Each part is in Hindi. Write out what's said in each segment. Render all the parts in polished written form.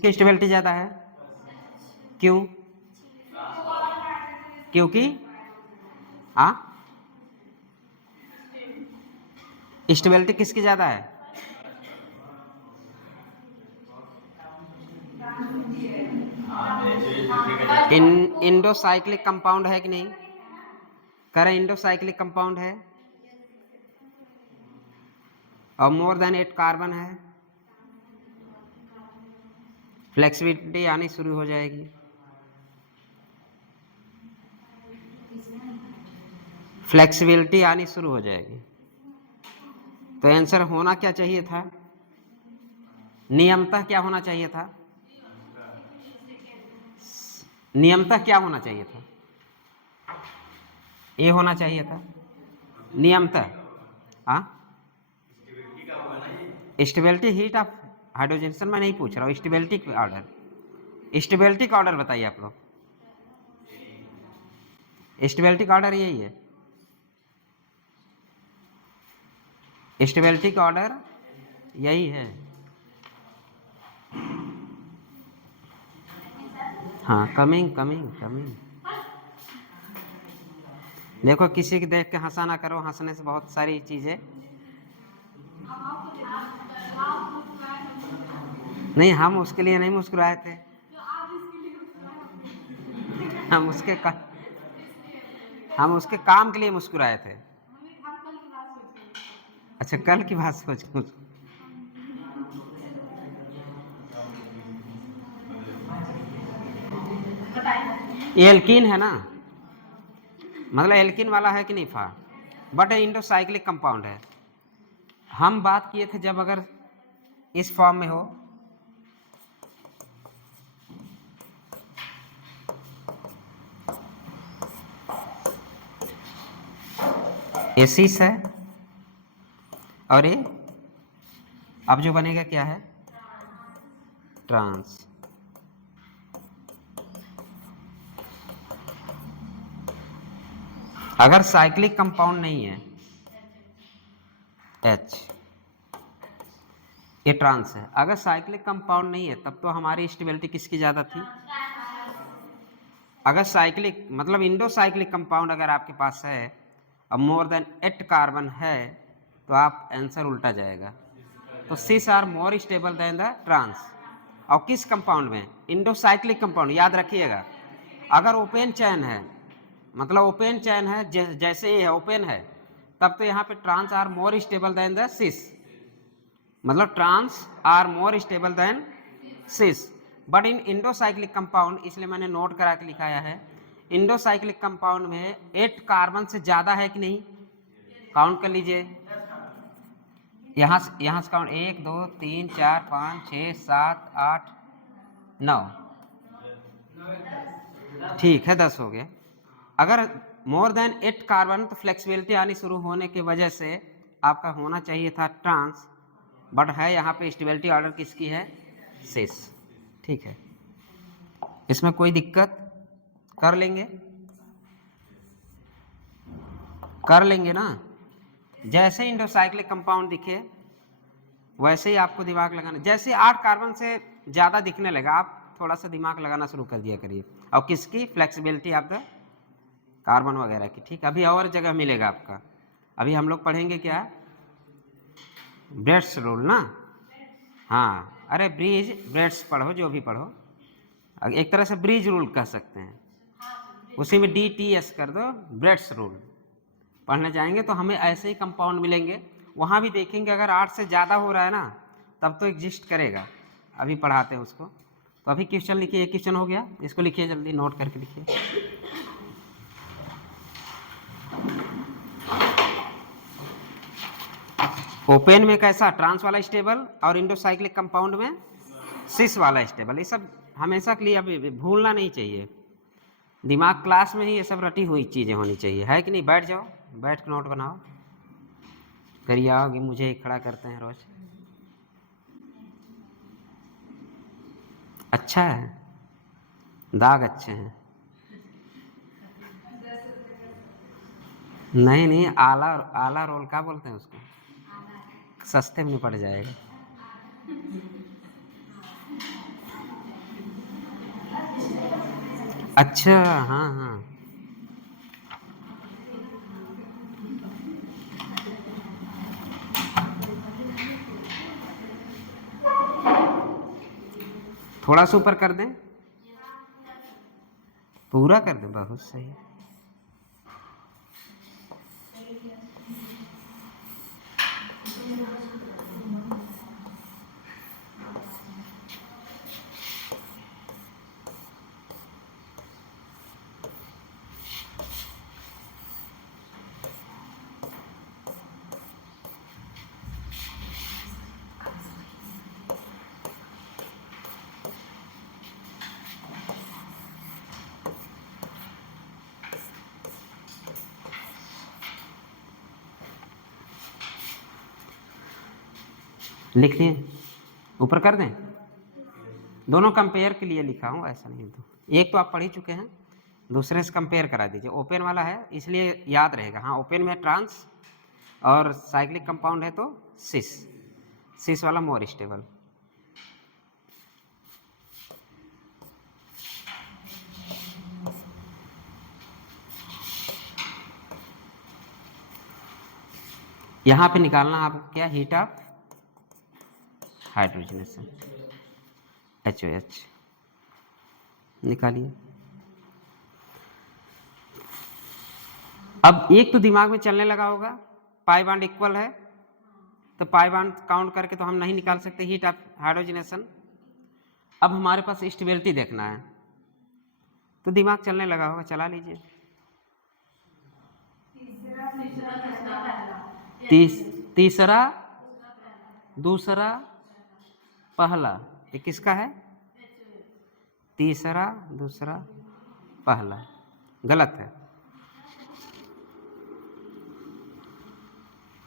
किसकी स्टेबिलिटी ज़्यादा है? क्यों? क्योंकि स्टेबिलिटी किसकी ज़्यादा है? इंडोसाइक्लिक कंपाउंड है कि नहीं? करें इंडोसाइक्लिक कंपाउंड है और मोर देन 8 कार्बन है, फ्लेक्सिबिलिटी आनी शुरू हो जाएगी। फ्लेक्सिबिलिटी आनी शुरू हो जाएगी। तो आंसर होना क्या चाहिए था? नियमतः क्या होना चाहिए था? नियमतः क्या होना चाहिए था? ए होना चाहिए था नियमतः। स्टेबिलिटी हीट ऑफ हाइड्रोजन मैं नहीं पूछ रहा हूँ, स्टेबिलिटी का ऑर्डर। स्टेबिलिटी का ऑर्डर बताइए आप लोग। स्टेबिलिटी का ऑर्डर यही है, स्टेबिलिटी का ऑर्डर यही है। हाँ, कमिंग कमिंग कमिंग। देखो किसी की देख के हंसा ना करो, हंसने से बहुत सारी चीजें नहीं, हम उसके लिए नहीं मुस्कुराए थे, हम उसके काम के लिए मुस्कुराए थे। अच्छा, कल की बात सोच के ये एल्कीन है ना, मतलब एल्कीन वाला है कि नहीं था, बट इंडोसाइक्लिक कंपाउंड है। हम बात किए थे जब अगर इस फॉर्म में हो, एसिस है और ये अब जो बनेगा क्या है? ट्रांस। अगर साइक्लिक कंपाउंड नहीं है H, ये ट्रांस है। अगर साइक्लिक कंपाउंड नहीं है तब तो हमारी स्टेबिलिटी किसकी ज्यादा थी? अगर साइक्लिक मतलब इंडोसाइक्लिक कंपाउंड अगर आपके पास है और मोर देन 8 कार्बन है तो आप आंसर उल्टा जाएगा। तो cis are more stable than the trans. और किस कंपाउंड में? इंडोसाइक्लिक कंपाउंड, याद रखिएगा। अगर ओपन चैन है, मतलब ओपन चैन है, जैसे ये है ओपन है, तब तो यहाँ पे trans are more stable than the cis, मतलब trans are more stable than cis. But in endocyclic compound, इसलिए मैंने नोट करा के लिखाया है, इंडोसाइक्लिक कंपाउंड में 8 कार्बन से ज्यादा है कि नहीं? काउंट कर लीजिए, यहाँ से काउंट, 1 2 3 4 5 6 7 8 9, ठीक है 10 हो गए। अगर मोर देन 8 कार्बन तो फ्लेक्सिबिलिटी आनी शुरू होने की वजह से आपका होना चाहिए था ट्रांस, बट है यहाँ पे स्टेबिलिटी ऑर्डर किसकी है? सिस। ठीक है, इसमें कोई दिक्कत? कर लेंगे ना। जैसे इंडोसाइक्लिक कंपाउंड दिखे वैसे ही आपको दिमाग लगाना। जैसे 8 कार्बन से ज़्यादा दिखने लगा, आप थोड़ा सा दिमाग लगाना शुरू कर दिया करिए। और किसकी? फ्लेक्सिबिलिटी ऑफ द कार्बन वगैरह की। ठीक, अभी और जगह मिलेगा आपका। अभी हम लोग पढ़ेंगे क्या? ब्रेड्स रूल ना। हाँ, अरे ब्रेड्स पढ़ो, जो भी पढ़ो, एक तरह से ब्रीज रूल कह सकते हैं, उसी में DTS कर दो, ब्रेड्स रूल। पढ़ने जाएंगे तो हमें ऐसे ही कंपाउंड मिलेंगे, वहाँ भी देखेंगे अगर 8 से ज़्यादा हो रहा है ना तब तो एग्जिस्ट करेगा। अभी पढ़ाते हैं उसको। तो अभी क्वेश्चन लिखिए, एक क्वेश्चन हो गया, इसको लिखिए जल्दी, नोट करके लिखिए। ओपन में कैसा? ट्रांस वाला स्टेबल, और इंडोसाइक्लिक कंपाउंड में सिस वाला स्टेबल। ये सब हमेशा के लिए अभी भूलना नहीं चाहिए, दिमाग क्लास में ही ये सब रटी हुई चीज़ें होनी चाहिए, है कि नहीं? बैठ जाओ, बैठ के नोट बनाओ, करिए आओगे, मुझे ही खड़ा करते हैं रोज। अच्छा है, दाग अच्छे हैं। नहीं, आला रोल क्या बोलते हैं उसको? सस्ते में पड़ जाएगा। अच्छा, हाँ हाँ, थोड़ा सा ऊपर कर दें, पूरा कर दें, बहुत सही। लिख दिए, ऊपर कर दें। दोनों कंपेयर के लिए लिखा हूँ, ऐसा नहीं तो। एक तो आप पढ़ ही चुके हैं, दूसरे से कंपेयर करा दीजिए। ओपन वाला है इसलिए याद रहेगा। हाँ, ओपन में ट्रांस और साइक्लिक कंपाउंड है तो सिस, सिस वाला मोर स्टेबल। यहाँ पे निकालना आपको क्या, हीट ऑफ हाइड्रोजनेशन, HOH निकालिए। अब एक तो दिमाग में चलने लगा होगा, पाई बॉन्ड इक्वल है तो पाई बॉन्ड काउंट करके तो हम नहीं निकाल सकते हीट ऑफ हाइड्रोजनेशन। अब हमारे पास स्टेबिलिटी देखना है, तो दिमाग चलने लगा होगा, चला लीजिए। तीसरा, दूसरा, पहला, ये किसका है? तीसरा, दूसरा, पहला, गलत है।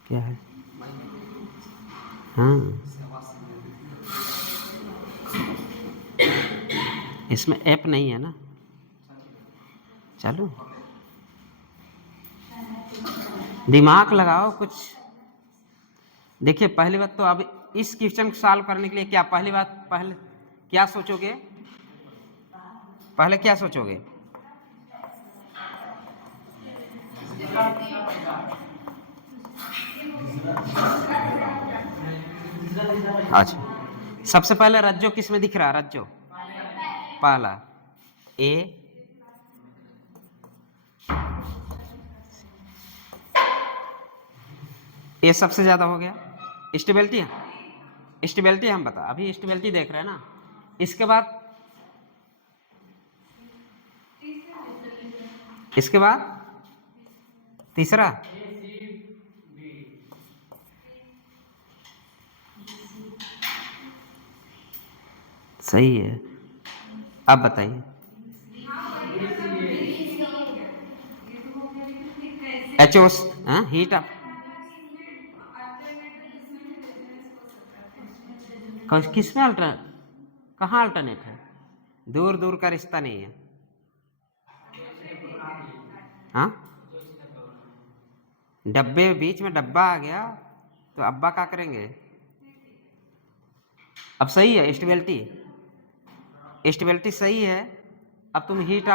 क्या है? हाँ, इसमें ऐप नहीं है ना। चलो दिमाग लगाओ कुछ। देखिए पहली बात तो अब इस क्वेश्चन को सॉल्व करने के लिए क्या, पहली बात, पहले क्या सोचोगे, पहले क्या सोचोगे? अच्छा, सबसे पहले रज्जो किस में दिख रहा है? रज्जो पहला ए, ए सबसे ज्यादा हो गया। स्टेबिलिटी, स्टेबिलिटी हम बता, अभी स्टेबिलिटी देख रहे हैं ना। इसके बाद, इसके बाद तीसरा, सही है। अब बताइए, HO हीट ऑफ, किस में अल्टर, कहाँ अल्टरनेट है? दूर दूर का रिश्ता नहीं है। हाँ, डब्बे बीच में डब्बा आ गया तो अब्बा क्या करेंगे? अब सही है स्टेबिलिटी, स्टेबिलिटी सही है। अब तुम हीट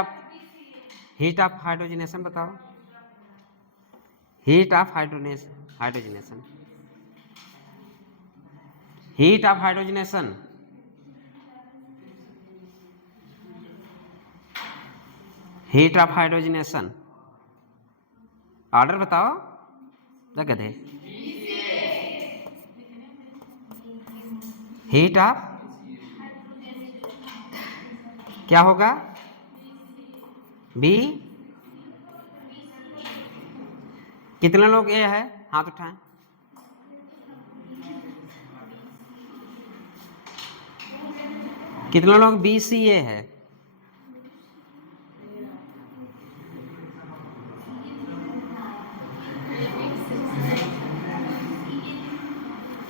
ऑफ हाइड्रोजनेशन बताओ, heat of hydrogenation, heat of hydrogenation, heat of hydrogenation, order बताओ गधे। हीट ऑफ, क्या होगा? बी, कितने लोग ए है, हाथ उठाएं। कितने लोग BCA है?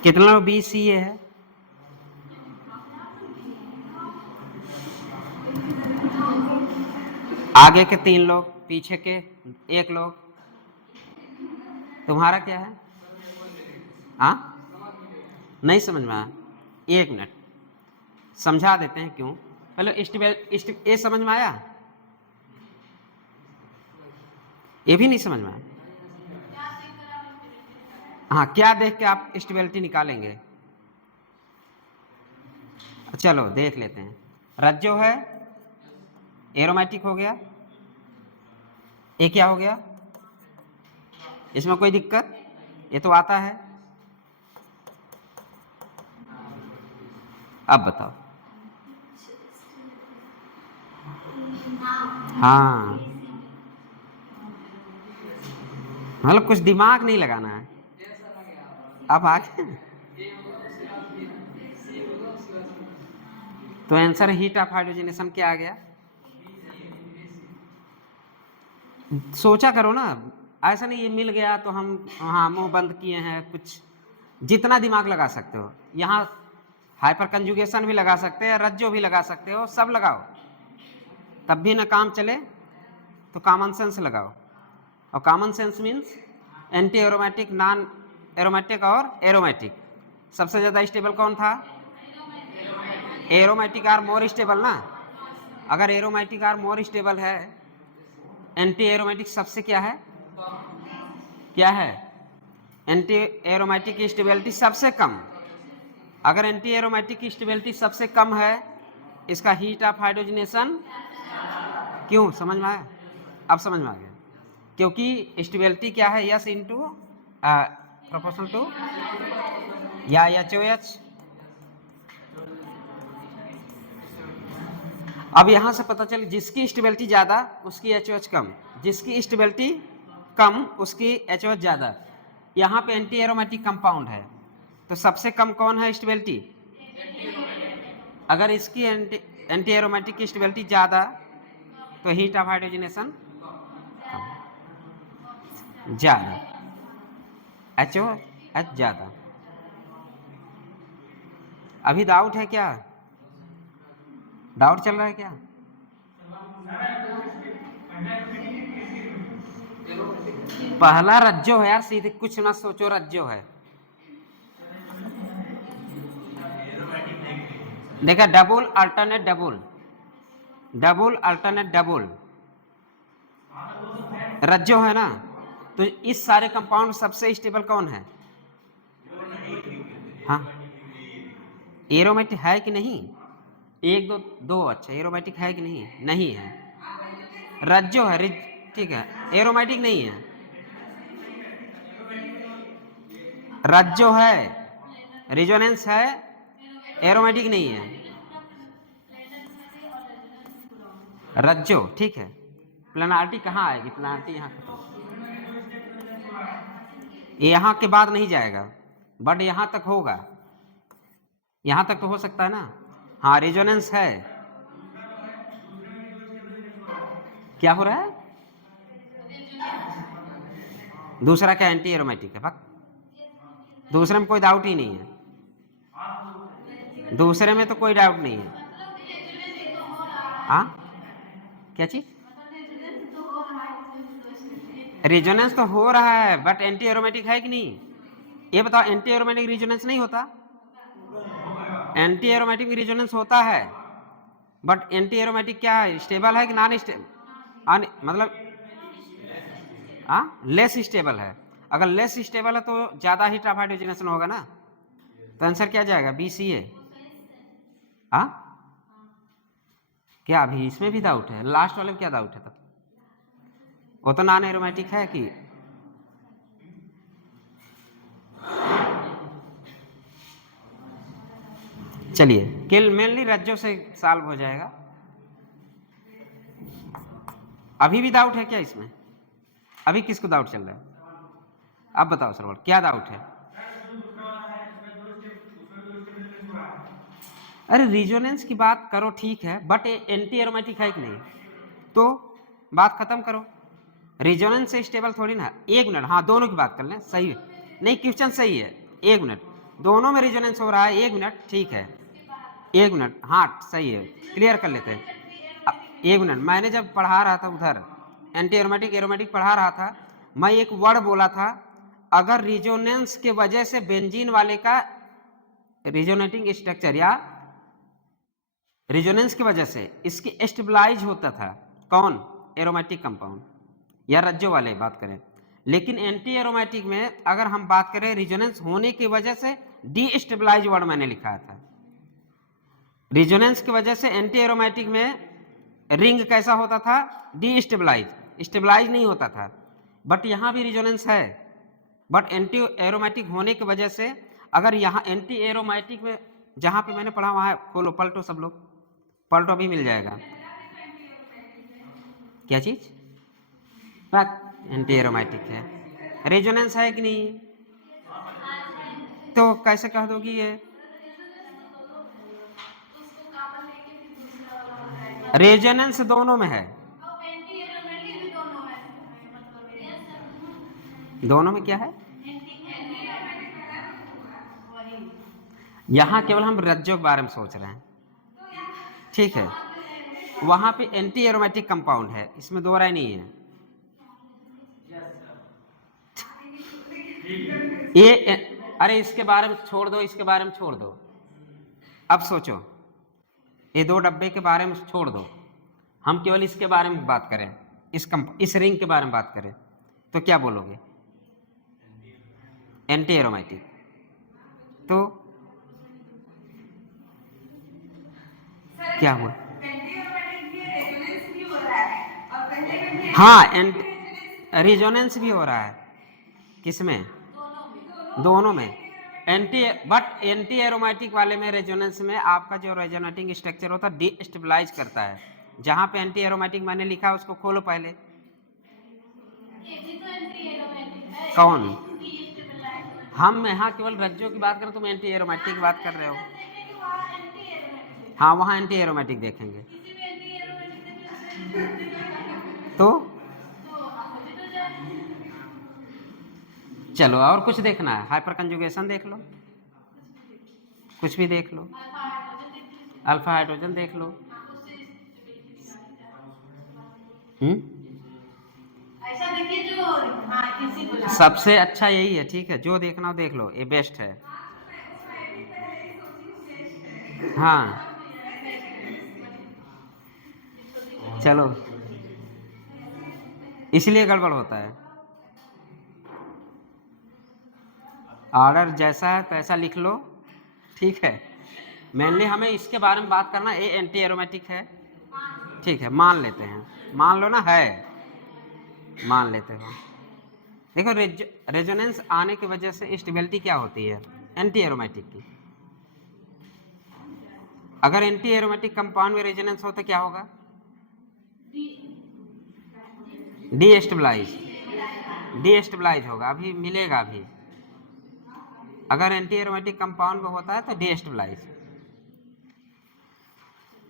कितने लोग BCA है? आगे के 3 लोग, पीछे के 1 लोग। तुम्हारा क्या है? हाँ, नहीं समझ में आया? 1 मिनट समझा देते हैं क्यों। पहले ए समझ में आया? ये भी नहीं समझ में आया। हाँ, क्या देख के आप स्टेबिलिटी निकालेंगे? चलो देख लेते हैं। रज्जो है, एरोमेटिक हो गया, ये क्या हो गया? इसमें कोई दिक्कत? ये तो आता है। अब बताओ। हाँ, मतलब कुछ दिमाग नहीं लगाना है। अब आगे तो आंसर हीट ऑफ हाइड्रोजनेशन क्या आ गया? सोचा करो ना, ऐसा नहीं ये मिल गया तो हम हाँ मुंह बंद किए हैं। कुछ जितना दिमाग लगा सकते हो, यहाँ हाइपर कंजुगेशन भी लगा सकते हो, रज्जो भी लगा सकते हो, सब लगाओ, तब भी ना काम चले तो कॉमन सेंस लगाओ। और common sense means anti aromatic, non aromatic और एरोमेटिक। सबसे ज़्यादा स्टेबल कौन था? एरोमेटिक आर मोर स्टेबल ना। अगर एरोमेटिक आर मोर स्टेबल है, एंटी एरोमेटिक सबसे क्या है? क्या है? एंटी एरोमेटिक की स्टेबिलिटी सबसे कम। अगर एंटी एरोमेटिक की स्टेबिलिटी सबसे कम है, इसका हीट ऑफ हाइड्रोजनेशन क्यों? समझ में आया? अब समझ में आ गया। क्योंकि स्टेबिलिटी क्या है? यस इंटू प्रोपोर्शनल टू या HOH। अब यहां से पता चल, जिसकी स्टेबिलिटी ज्यादा उसकी HOH कम, जिसकी स्टेबिलिटी कम उसकी HOH ज्यादा। यहाँ पे एंटी एरोमेटिक कंपाउंड है, तो सबसे कम कौन है स्टेबिलिटी? अगर इसकी एंटी एरोमेटिक की स्टेबिलिटी ज्यादा तो हीट ऑफ हाइड्रोजनेशन ज्यादा, HOH ज्यादा। अभी डाउट है क्या? डाउट चल रहा है क्या? पहला रज्जो है यार, सीधे कुछ ना सोचो, रज्जो है। देखा, double alternate double, double alternate double रज्जो है ना। तो इस सारे कंपाउंड सबसे स्टेबल कौन है? हाँ, एरोमेटिक है कि नहीं? एक दो दो, अच्छा एरोमेटिक है कि नहीं? नहीं है, रज्जो है, ठीक है, एरोमेटिक नहीं है। रज्जो है, रिजोनेंस है, एरोमेटिक नहीं है। रज्जो ठीक है। प्लेनारिटी कहाँ आएगी? प्लेनारिटी यहाँ खत्म, यहाँ के बाद नहीं जाएगा, बट यहाँ तक होगा, यहाँ तक तो हो सकता है ना। हाँ, रेजोनेंस है। क्या हो रहा है? दूसरा क्या? एंटी एरोमेटिक है। दूसरे में कोई डाउट ही नहीं है, दूसरे में तो कोई डाउट नहीं है। हाँ, क्या चीज? रेजोनेंस तो हो रहा है, बट एंटी एरोमेटिक है कि नहीं? ये बताओ, एंटी एरोमेटिक रेजोनेंस नहीं होता? एंटी एरोमेटिक रेजोनेंस होता है, बट एंटी एरोमेटिक क्या है? स्टेबल है कि नॉन स्टेबल? मतलब हाँ, लेस स्टेबल है। अगर लेस स्टेबल है तो ज्यादा हीट ऑफ हाइड्रोजनेशन होगा ना। तो आंसर क्या जाएगा? BCA। हाँ, क्या अभी इसमें भी डाउट है? लास्ट वाले में क्या डाउट है? तब वो तो नॉन एरोमेटिक है कि चलिए, किल मेनली रज्जों से सॉल्व हो जाएगा। अभी भी डाउट है क्या इसमें? अभी किसको डाउट चल रहा है? अब बताओ सरवर, क्या डाउट है? अरे रिजोनेंस की बात करो, ठीक है, बट एंटी एरोमेटिक है कि नहीं? तो बात खत्म करो। रिजोनेंस से स्टेबल थोड़ी ना। एक मिनट, हाँ दोनों की बात कर लें, सही है। नहीं, क्वेश्चन सही है। एक मिनट, दोनों में रिजोनेंस हो रहा है। एक मिनट, ठीक है, एक मिनट, हाँ सही है, क्लियर कर लेते हैं। एक मिनट, मैंने जब पढ़ा रहा था उधर एंटी एरोमेटिक एरोमेटिक पढ़ा रहा था, मैं एक वर्ड बोला था, अगर रिजोनेंस के वजह से बेंजीन वाले का रिजोनेटिंग स्ट्रक्चर या रिजोनेंस की वजह से इसकी स्टेबलाइज होता था, कौन? Aromatic compound. या रज्जो वाले बात करें। लेकिन एंटी एरोमेटिक में अगर हम बात करें रिजोनेंस होने की वजह से, डीस्टेबलाइज वर्ड मैंने लिखा था, रिजोनेंस की वजह से एंटी एरोमेटिक में रिंग कैसा होता था, डीस्टेबलाइज, स्टेबलाइज नहीं होता था। बट यहाँ भी रिजोनेंस है, बट एंटी एरोमेटिक होने की वजह से अगर यहाँ एंटी एरोमेटिक में जहाँ पे मैंने पढ़ा वहाँ खोलो, पलटो, सब लोग पलटो, अभी मिल जाएगा। क्या चीज? एंटी एरोमेटिक है, रेजोनेंस है कि नहीं? तो कैसे कह दोगी ये? रेजोनेंस दोनों में है। दोनों में क्या है? यहाँ केवल हम रज्जों के बारे में सोच रहे हैं, ठीक है। वहां पे एंटी एरोमेटिक कंपाउंड है, इसमें दो राय नहीं है। ये अरे इसके बारे में छोड़ दो, इसके बारे में छोड़ दो। अब सोचो, ये दो डब्बे के बारे में छोड़ दो, हम केवल इसके बारे में बात करें, इस रिंग के बारे में बात करें, तो क्या बोलोगे? Anti aromatic. तो क्या हुआ? हाँ, रेजोनेंस भी हो रहा है। किसमें? दोनों में। बट एंटी एरोमेटिक वाले में, रेजोनेंस में आपका जो रेजोनेटिंग स्ट्रक्चर होता है डीस्टेबलाइज करता है। जहां पे एंटी एरोमेटिक मैंने लिखा उसको खोलो पहले। कौन? हम यहाँ केवल रज्जों की बात करें, तुम एंटी एरोमेटिक की बात कर रहे हो। हाँ, वहाँ एंटी एरोमेटिक देखेंगे तो चलो, और कुछ देखना है? हाइपर कंजुगेशन देख लो, कुछ भी देख लो, अल्फा हाइड्रोजन देख लो। ऐसा देखिए जो सबसे अच्छा यही है, ठीक है, जो देखना हो देख लो, ये बेस्ट है। हाँ चलो, इसलिए गड़बड़ होता है। ऑर्डर जैसा है तैसा लिख लो, ठीक है। मेनली हमें इसके बारे में बात करना, ये एंटी एरोमेटिक है, ठीक है, मान लेते हैं, मान लो ना, है, मान लेते हो। देखो, रेजोनेंस आने की वजह से स्टेबिलिटी क्या होती है एंटी एरोमेटिक की। अगर एंटी एरोमेटिक कंपाउंड में रेजोनेंस हो तो क्या होगा? डीस्टेबलाइज होगा, अभी मिलेगा अभी। अगर एंटी एरोमेटिक कंपाउंड में होता है तो डीस्टेबलाइज।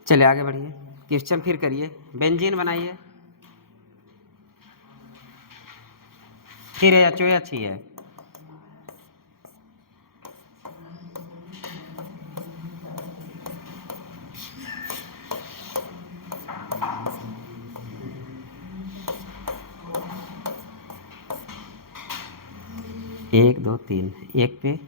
चलिए आगे बढ़िए, क्वेश्चन फिर करिए। बेंजीन बनाइए, फिर एचओ अच्छी है। एक दो तीन, एक पे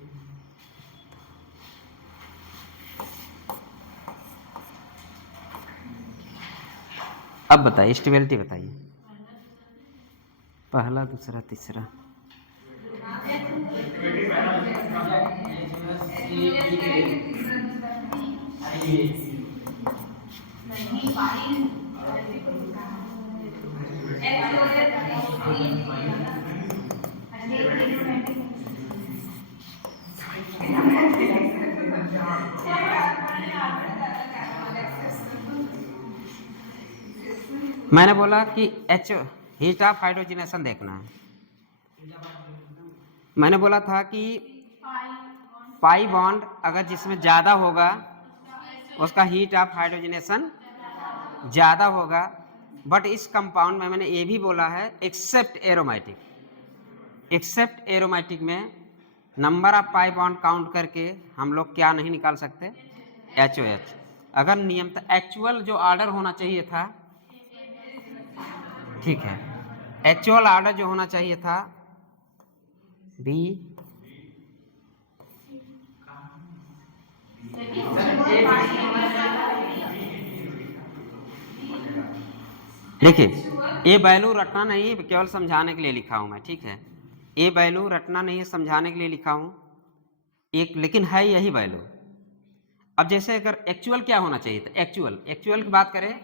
अब बताइए, स्टेबिलिटी बताइए, पहला, दूसरा, तीसरा। मैंने बोला कि एच हीट ऑफ हाइड्रोजनेशन देखना है। मैंने बोला था कि पाई बॉन्ड अगर जिसमें ज़्यादा होगा उसका हीट ऑफ हाइड्रोजनेशन ज़्यादा होगा। बट इस कंपाउंड में मैंने ये भी बोला है, एक्सेप्ट एरोमेटिक में number of pi bond count करके हम लोग क्या नहीं निकाल सकते? एचओएच। अगर नियम था, एक्चुअल जो ऑर्डर होना चाहिए था, ठीक है, एक्चुअल ऑर्डर जो होना चाहिए था बी, देखिए ये वैल्यू रटना नहीं है, केवल समझाने के लिए लिखा हूं मैं, ठीक है। ये वैल्यू रटना नहीं है, समझाने के लिए लिखा हूं एक, लेकिन है यही वैल्यू। अब जैसे अगर एक्चुअल क्या होना चाहिए था, एक्चुअल की बात करें,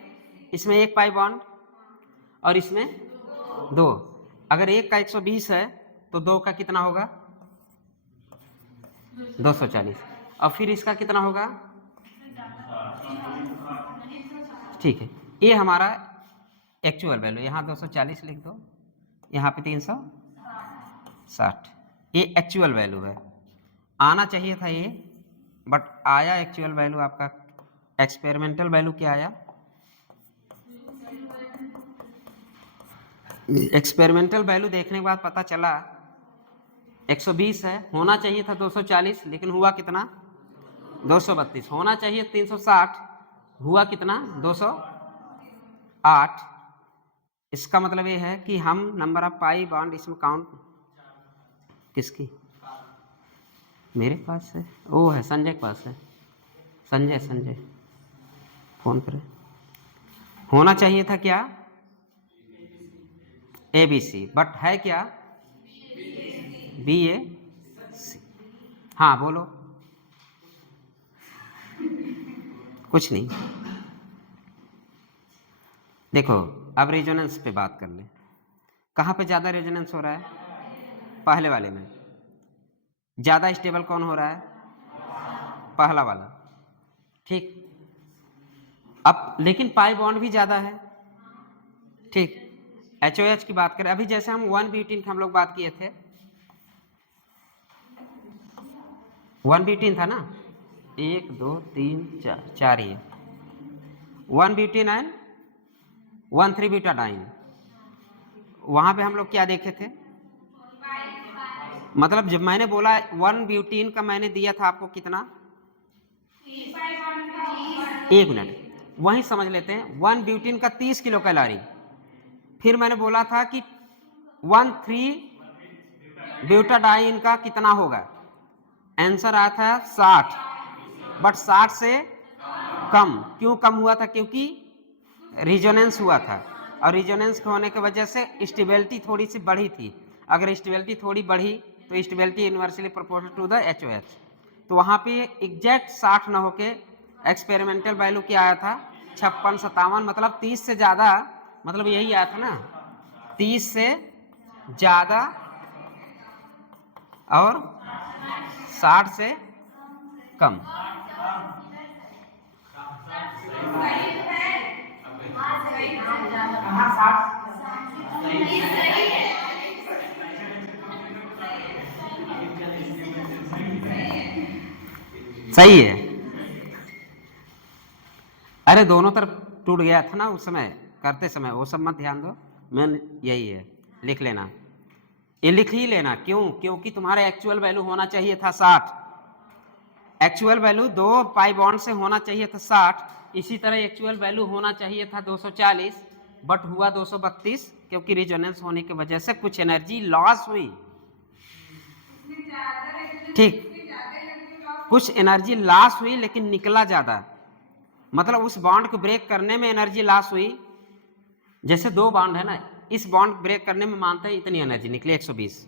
इसमें एक पाई बॉन्ड और इसमें दो। अगर एक का 120 है तो दो का कितना होगा 240, और फिर इसका कितना होगा, ठीक है। ये हमारा एक्चुअल वैल्यू, यहाँ 240 लिख दो, यहाँ पे 360, ये एक्चुअल वैल्यू है। आना चाहिए था ये, बट आया एक्चुअल वैल्यू आपका। एक्सपेरिमेंटल वैल्यू क्या आया, एक्सपेरिमेंटल वैल्यू देखने के बाद पता चला 120 है, होना चाहिए था 240, लेकिन हुआ कितना 232, होना चाहिए 360, हुआ कितना 208। इसका मतलब ये है कि हम नंबर ऑफ पाई बॉन्ड इसमें काउंट, किसकी, मेरे पास है, वो है संजय के पास है, संजय फोन करे। होना चाहिए था क्या ABC, बट है क्या BAC। हाँ बोलो, कुछ नहीं। देखो अब रेजोनेंस पे बात कर ले, कहाँ पे ज़्यादा रेजोनेंस हो रहा है, पहले वाले में। ज़्यादा स्टेबल कौन हो रहा है, पहला वाला, ठीक। अब लेकिन पाई बॉन्ड भी ज़्यादा है, ठीक। HOH की बात करें, अभी जैसे हम 1 ब्यूटीन की हम लोग बात किए थे, 1 ब्यूटीन था ना, 1 2 3 4 ही है, 1 ब्यूटीन एंड 1 3 ब्यूटाडाइन। वहां पे हम लोग क्या देखे थे, मतलब जब मैंने बोला 1 ब्यूटीन का मैंने दिया था आपको कितना, 1 मिनट, वही समझ लेते हैं। 1 ब्यूटीन का 30 किलो कैलोरी, फिर मैंने बोला था कि 1 3 ब्यूटाडाइन का कितना होगा, आंसर आया था 60, बट 60 से कम। क्यों कम हुआ था, क्योंकि रिजोनेंस हुआ था, और रिजोनेंस होने की वजह से स्टेबिलिटी थोड़ी सी बढ़ी थी। अगर स्टेबिलिटी थोड़ी बढ़ी तो stability inversely proportional to the HOH। तो वहाँ पे एग्जैक्ट 60 ना होके एक्सपेरिमेंटल वैल्यू क्या आया था 56 57, मतलब 30 से ज़्यादा, मतलब यही आया था ना, 30 से ज़्यादा और 60 से कम। सही है। अरे दोनों तरफ टूट गया था ना उस समय करते समय, वो सब मत ध्यान दो, मैं यही है, लिख लेना, ये लिख ही लेना। क्यों, क्योंकि तुम्हारा एक्चुअल वैल्यू होना चाहिए था 60, एक्चुअल वैल्यू 2 पाई बॉन्ड से होना चाहिए था 60, इसी तरह एक्चुअल वैल्यू होना चाहिए था 240, बट हुआ 232, क्योंकि रिजोनेंस होने की वजह से कुछ एनर्जी लॉस हुई, ठीक, कुछ एनर्जी लॉस हुई लेकिन निकला ज्यादा, मतलब उस बॉन्ड को ब्रेक करने में एनर्जी लॉस हुई। जैसे 2 बॉन्ड है ना, इस बॉन्ड ब्रेक करने में मानते हैं इतनी एनर्जी निकली 120,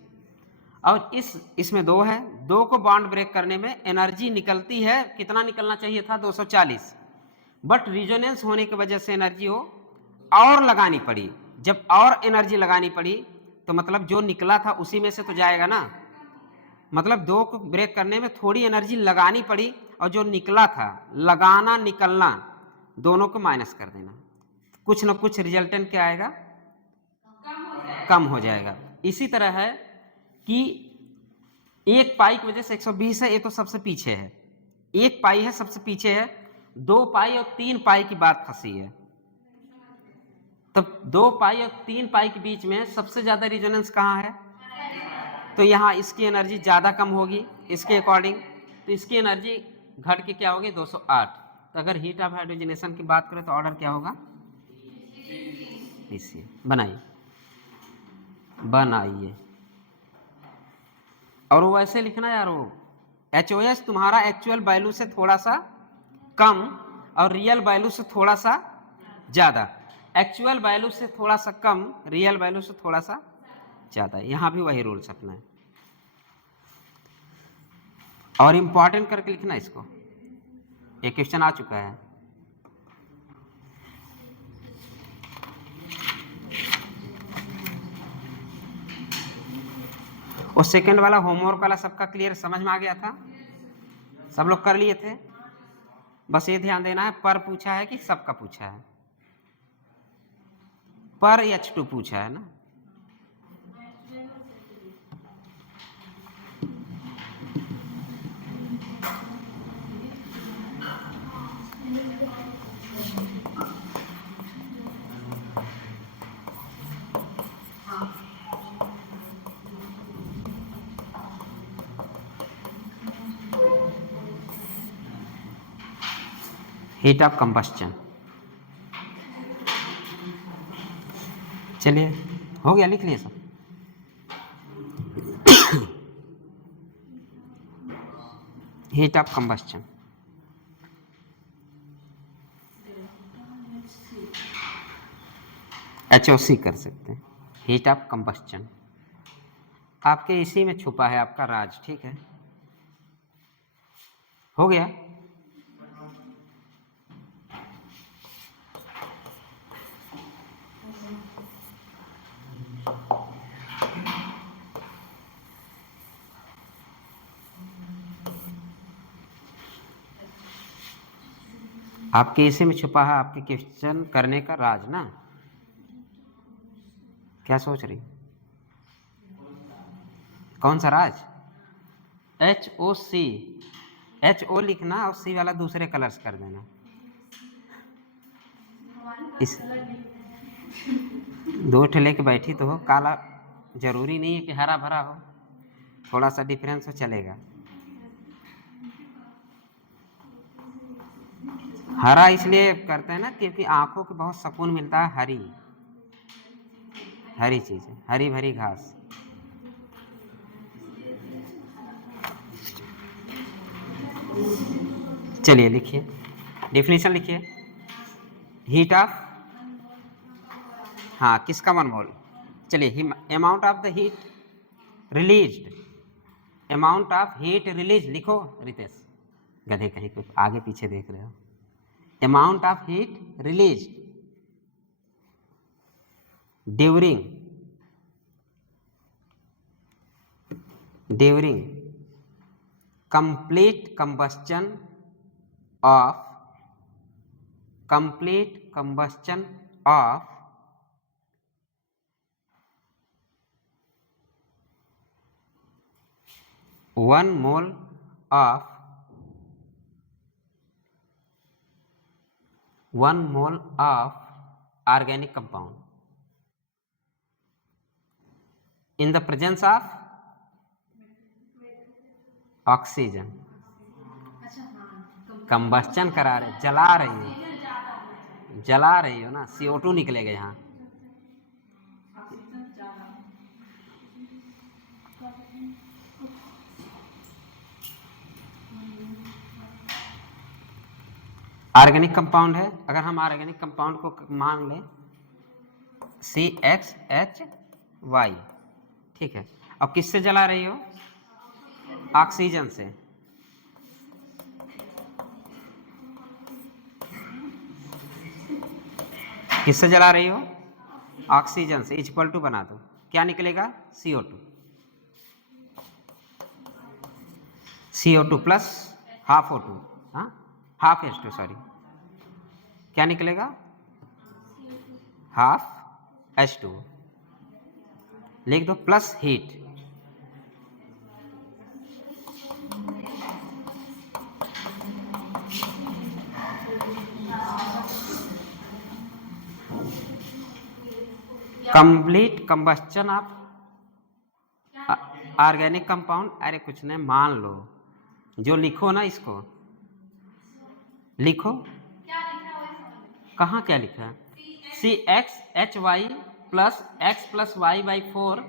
और इसमें 2 है, 2 को बॉन्ड ब्रेक करने में एनर्जी निकलती है, कितना निकलना चाहिए था 240, बट रिजोनेंस होने की वजह से एनर्जी हो और लगानी पड़ी। जब और एनर्जी लगानी पड़ी तो मतलब जो निकला था उसी में से तो जाएगा ना, मतलब 2 को ब्रेक करने में थोड़ी एनर्जी लगानी पड़ी, और जो निकला था, लगाना निकलना दोनों को माइनस कर देना, कुछ ना कुछ रिजल्टेंट क्या आएगा, कम हो जाएगा। इसी तरह है कि 1 पाई की वजह से 120 है, ये तो सबसे पीछे है, 1 पाई है सबसे पीछे है, 2 पाई और 3 पाई की बात फंसी है। तब 2 पाई और 3 पाई के बीच में सबसे ज्यादा रिजोनेंस कहाँ है, तो यहाँ इसकी एनर्जी ज्यादा कम होगी इसके अकॉर्डिंग, तो इसकी एनर्जी घट के क्या होगी 208। तो अगर हीट ऑफ हाइड्रोजनेशन की बात करें तो ऑर्डर क्या होगा, इसी बनाइए। और वो ऐसे लिखना यार, वो HOH तुम्हारा एक्चुअल वैल्यू से थोड़ा सा कम और रियल वैल्यू से थोड़ा सा ज्यादा, एक्चुअल वैल्यू से थोड़ा सा कम, रियल वैल्यू से थोड़ा सा ज़्यादा। यहाँ भी वही रूल्स अपना है। और इम्पॉर्टेंट करके लिखना इसको, एक क्वेश्चन आ चुका है। और सेकंड वाला होमवर्क वाला सबका क्लियर समझ में आ गया था? सब लोग कर लिए थे? बस ये ध्यान देना है, पर पूछा है कि सबका पूछा है? पर H2 पूछा है ना? Heat of combustion. चलिए हो गया, लिख लिए सब? हीट ऑफ कंबस्चन, HOC कर सकते हैं। हीट ऑफ कंबस्चन आपके इसी में छुपा है आपका राज, ठीक है? हो गया? आपके इसी में छुपा है आपके क्वेश्चन करने का राज ना? क्या सोच रही? कौन सा राज? HOC, HO लिखना और C वाला दूसरे कलर्स कर देना। इस दो ठे लेके बैठी तो हो, काला जरूरी नहीं है कि हरा भरा हो, थोड़ा सा डिफरेंस हो चलेगा। हरा इसलिए करते हैं ना क्योंकि आंखों को बहुत सुकून मिलता है, हरी हरी चीजें, हरी भरी घास। चलिए लिखिए, डेफिनेशन लिखिए। हीट ऑफ, हाँ किसका 1 मोल? चलिए, amount of the heat released, amount of heat release लिखो। रितेश गधे कहीं को आगे पीछे देख रहे हो। Amount of heat released during complete combustion of 1 mole of organic compound in the presence of oxygen. Combustion करा रहे, जला रही हो ना, CO2 निकलेगा यहाँ। ऑर्गेनिक कंपाउंड है, अगर हम ऑर्गेनिक कंपाउंड को मान लें CXHY, ठीक है। अब किससे जला रही हो? ऑक्सीजन से। किससे जला रही हो? ऑक्सीजन से। इक्वल टू बना दो, क्या निकलेगा? CO2 प्लस हाफ O2, हाँ हाफ H2 सॉरी, क्या निकलेगा? हाफ H2 लिख दो, plus heat. Complete combustion of organic compound. अरे कुछ नहीं, मान लो जो लिखो ना, इसको लिखो। कहाँ क्या लिखा है? CXHY plus X plus Y/4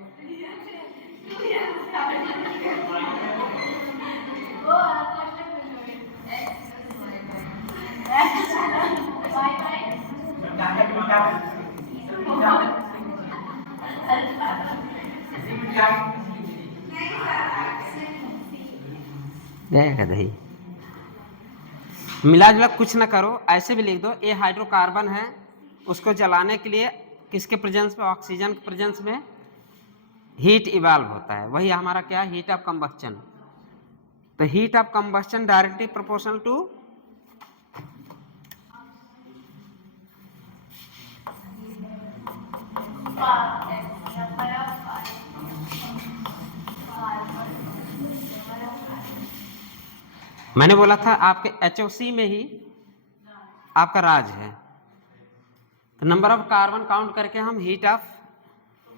गया दही मिला जुला कुछ ना करो, ऐसे भी लिख दो। ये हाइड्रोकार्बन है, उसको जलाने के लिए किसके प्रेजेंस में, ऑक्सीजन के प्रेजेंस में हीट इवाल्व होता है, वही हमारा क्या, हीट ऑफ कंबस्चन। तो heat of combustion directly proportional to मैंने बोला था आपके HOC में ही आपका राज है। तो नंबर ऑफ कार्बन काउंट करके हम हीट ऑफ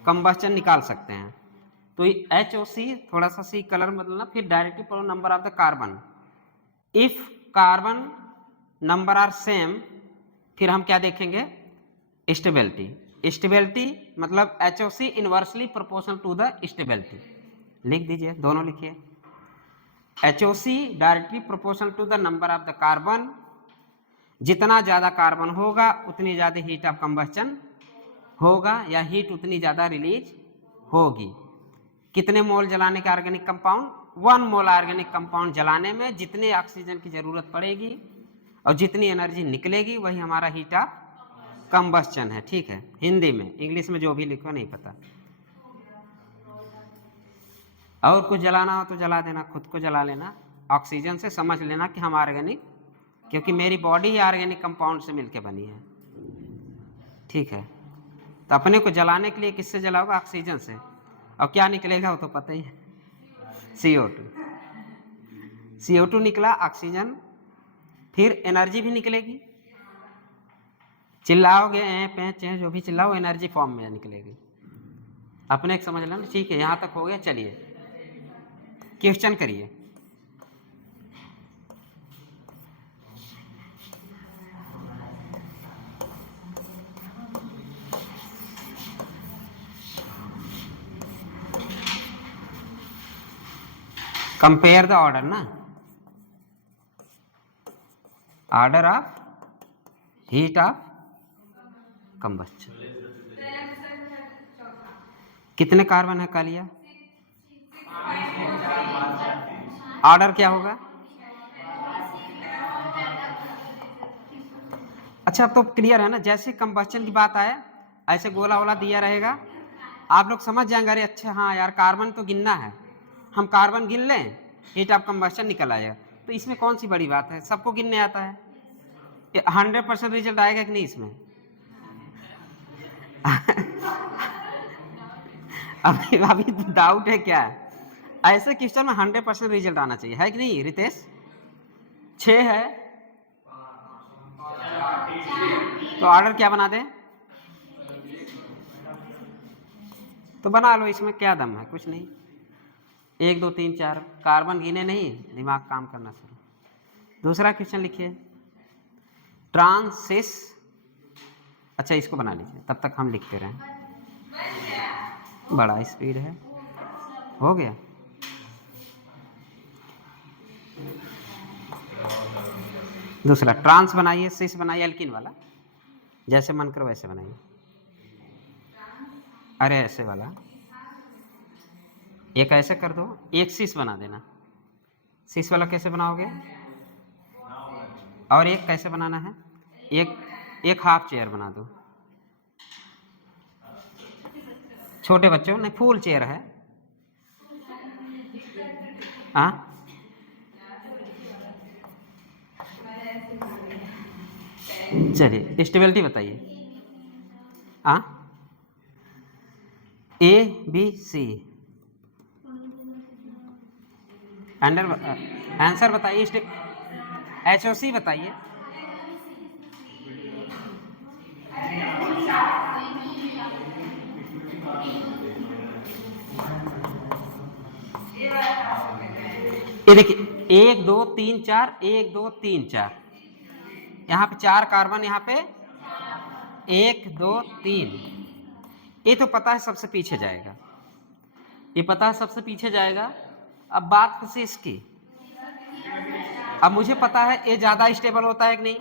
कंबस्चन निकाल सकते हैं। तो HOC थोड़ा सा सी कलर बदलना, फिर डायरेक्टली पढ़ो number of the carbon. If carbon number are same, फिर हम क्या देखेंगे, स्टेबिलिटी। स्टेबिलिटी मतलब HOC inversely proportional to the stability. लिख दीजिए, दोनों लिखिए। HOC directly proportional to the number of the carbon. जितना ज़्यादा कार्बन होगा उतनी ज़्यादा हीट ऑफ कंबस्चन होगा, या हीट उतनी ज़्यादा रिलीज होगी। कितने मोल जलाने के ऑर्गेनिक कंपाउंड, 1 मोल ऑर्गेनिक कंपाउंड जलाने में जितने ऑक्सीजन की ज़रूरत पड़ेगी और जितनी एनर्जी निकलेगी वही हमारा हीट ऑफ कंबस्चन है। ठीक है, हिंदी में, इंग्लिश में जो भी लिखो नहीं पता। और कुछ जलाना हो तो जला देना, खुद को जला लेना, ऑक्सीजन से समझ लेना कि हम ऑर्गेनिक, क्योंकि मेरी बॉडी ही ऑर्गेनिक कंपाउंड से मिलकर बनी है। ठीक है, तो अपने को जलाने के लिए किससे जलाओगे, ऑक्सीजन से। और क्या निकलेगा वो तो पता ही है, CO2। CO2 निकला, ऑक्सीजन, फिर एनर्जी भी निकलेगी। चिल्लाओगे पैच जो भी चिल्लाओ, एनर्जी फॉर्म में निकलेगी। अपने एक समझ लेना। ठीक है, यहाँ तक हो गया। चलिए क्वेश्चन करिए। कंपेयर द ऑर्डर ना, order of heat of combustion. कितने कार्बन है कालिया, ऑर्डर क्या होगा। अच्छा, अब तो क्लियर है ना। जैसे कंबस्चन की बात आए ऐसे गोला वाला दिया रहेगा, आप लोग समझ जाएंगे, अरे अच्छा हाँ यार कार्बन तो गिनना है, हम कार्बन गिन लें, हीट ऑफ कंबस्चन निकल आएगा। तो इसमें कौन सी बड़ी बात है, सबको गिनने आता है। 100% रिजल्ट आएगा कि नहीं इसमें अभी डाउट है क्या, ऐसे क्वेश्चन में 100% रिजल्ट आना चाहिए, है कि नहीं रितेश। 6 है तो ऑर्डर क्या बना दे, तो बना लो, इसमें क्या दम है, कुछ नहीं। 1 2 3 4 कार्बन गिने नहीं, दिमाग काम करना शुरू। दूसरा क्वेश्चन लिखिए, ट्रांसिस। अच्छा इसको बना लीजिए, तब तक हम लिखते रहें, बड़ा स्पीड है। हो गया, दूसरा ट्रांस बनाइए, सिस बनाइए, एल्किन वाला, जैसे मन करो वैसे बनाइए। अरे ऐसे वाला, एक ऐसे कर दो, एक सिस बना देना। सिस वाला कैसे बनाओगे, और एक कैसे बनाना है, एक हाफ चेयर बना दो। छोटे बच्चों नहीं, फुल चेयर है। हाँ चलिए, स्टेबिलिटी बताइए। हाँ ABC, आंसर बताइए। HOC बताइए। ये देखिए 1 2 3 4, 1 2 3 4, यहाँ पे 4 कार्बन, यहाँ पे 1 2 3। ये तो पता है सबसे पीछे जाएगा, ये पता है सबसे पीछे जाएगा। अब बात किसी इसकी, अब मुझे पता है ये ज्यादा स्टेबल होता है कि नहीं,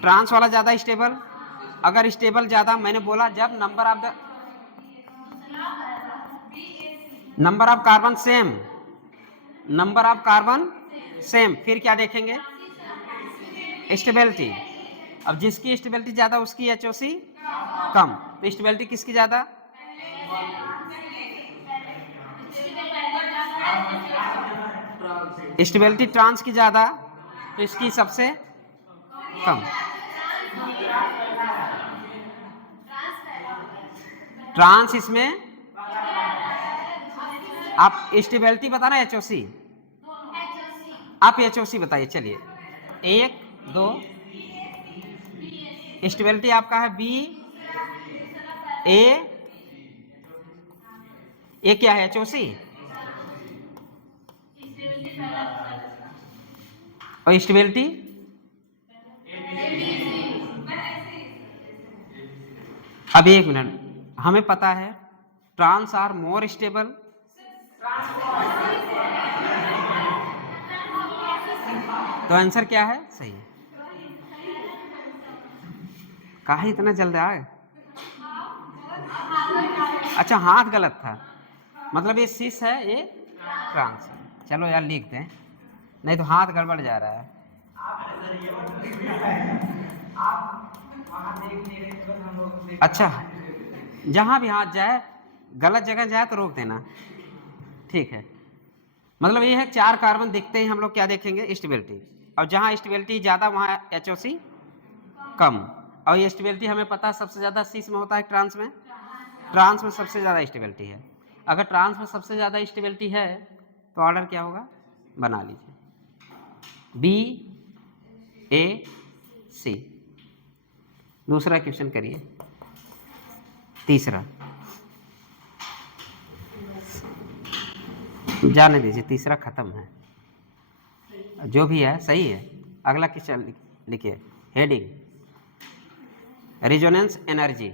ट्रांस वाला ज्यादा स्टेबल, अगर स्टेबल ज्यादा, मैंने बोला जब number of carbon same, number of carbon same, फिर क्या देखेंगे? स्टेबिलिटी। अब जिसकी स्टेबिलिटी ज्यादा उसकी एचओसी कम, तो स्टेबिलिटी किसकी ज्यादा? स्टेबिलिटी ट्रांस की ज्यादा, तो इसकी सबसे कम। ट्रांस इसमें, आप स्टेबिलिटी बताना एचओसी, आप एचओसी बताइए। चलिए 1 2, स्टेबिलिटी आपका है बी ए क्या है? एचओसी। और स्टेबिलिटी अभी 1 मिनट, हमें पता है ट्रांस आर मोर स्टेबल, तो आंसर क्या है? सही है। काहे इतना जल्द आए? अच्छा हाथ गलत था, मतलब ये सिस है, ये ट्रांस है। चलो यार लिख दें, नहीं तो हाथ गड़बड़ जा रहा है। अच्छा जहां भी हाथ जाए, गलत जगह जाए तो रोक देना, ठीक है। मतलब ये है 4 कार्बन दिखते ही हम लोग क्या देखेंगे? स्टेबिलिटी। और जहां स्टेबिलिटी ज्यादा वहां एचओसी कम। और ये स्टेबिलिटी हमें पता है सबसे ज्यादा सिस में होता है, ट्रांस में। ट्रांस में सबसे ज्यादा स्टेबिलिटी है। अगर ट्रांस में सबसे ज्यादा स्टेबिलिटी है तो ऑर्डर क्या होगा? बना लीजिए, बी ए सी। दूसरा क्वेश्चन करिए, तीसरा जाने दीजिए, तीसरा खत्म है, जो भी है सही है। अगला क्वेश्चन लिखिए, heading resonance energy,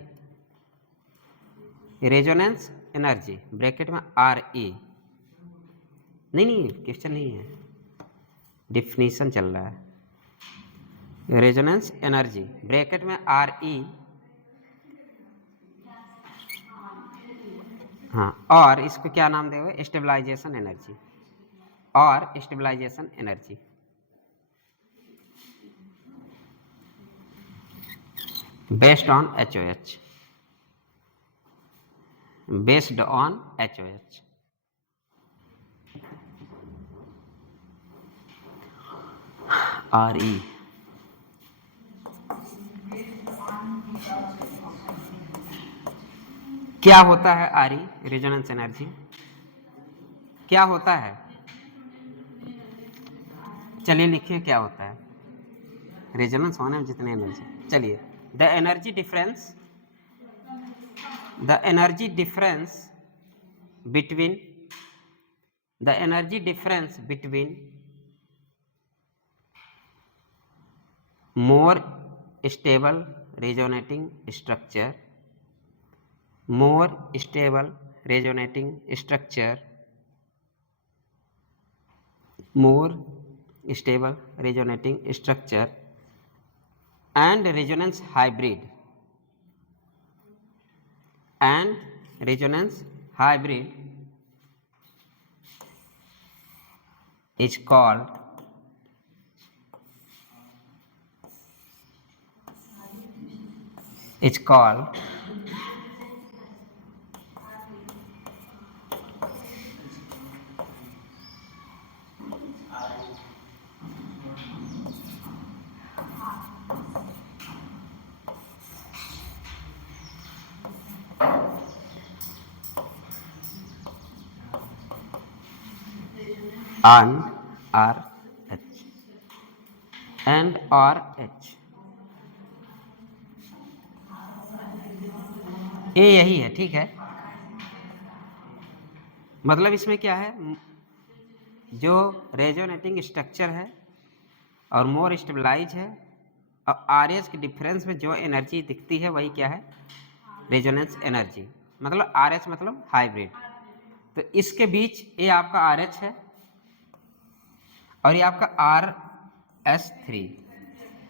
resonance energy bracket में आर ई। नहीं क्वेश्चन नहीं है, डिफिनीशन चल रहा है। रेजोनेंस एनर्जी ब्रैकेट में आर ई, हाँ, और इसको क्या नाम देंगे? स्टेबलाइजेशन एनर्जी, और stabilisation energy. Based on HOH, based on HOH। RE क्या होता है? RE रेजोनेंस एनर्जी क्या होता है? चलिए लिखिए क्या होता है रेजोनेंस होने में जितने एनर्जी। चलिए, the energy difference between more stable resonating structure, more stable resonating structure, more stable resonating structure and resonance hybrid, and resonance hybrid is called and or H। ये यही है, ठीक है। मतलब इसमें क्या है, जो रेजोनेटिंग स्ट्रक्चर है और मोर स्टेबलाइज है, और RH के डिफरेंस में जो एनर्जी दिखती है वही क्या है? Resonance energy. मतलब RH मतलब हाइब्रिड। तो इसके बीच ये आपका RH है और ये आपका RS3,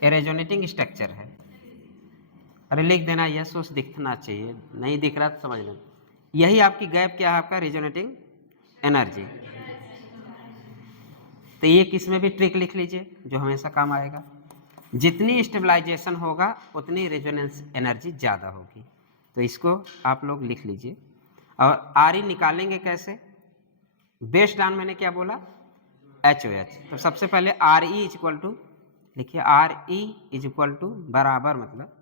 ये रेजोनेटिंग स्ट्रक्चर है। अरे लिख देना, यस उस दिखना चाहिए, नहीं दिख रहा तो समझ लेना। यही आपकी गैप क्या है, आपका रिजोनेटिंग एनर्जी। तो ये किस में भी ट्रिक लिख लीजिए जो हमेशा काम आएगा। जितनी स्टेबलाइजेशन होगा उतनी रेजोनेंस एनर्जी ज़्यादा होगी। तो इसको आप लोग लिख लीजिए। और आर ई निकालेंगे कैसे? बेस्ड ऑन मैंने क्या बोला, एच ओ एच। तो सबसे पहले R E is equal to लिखिए, R E is equal to बराबर मतलब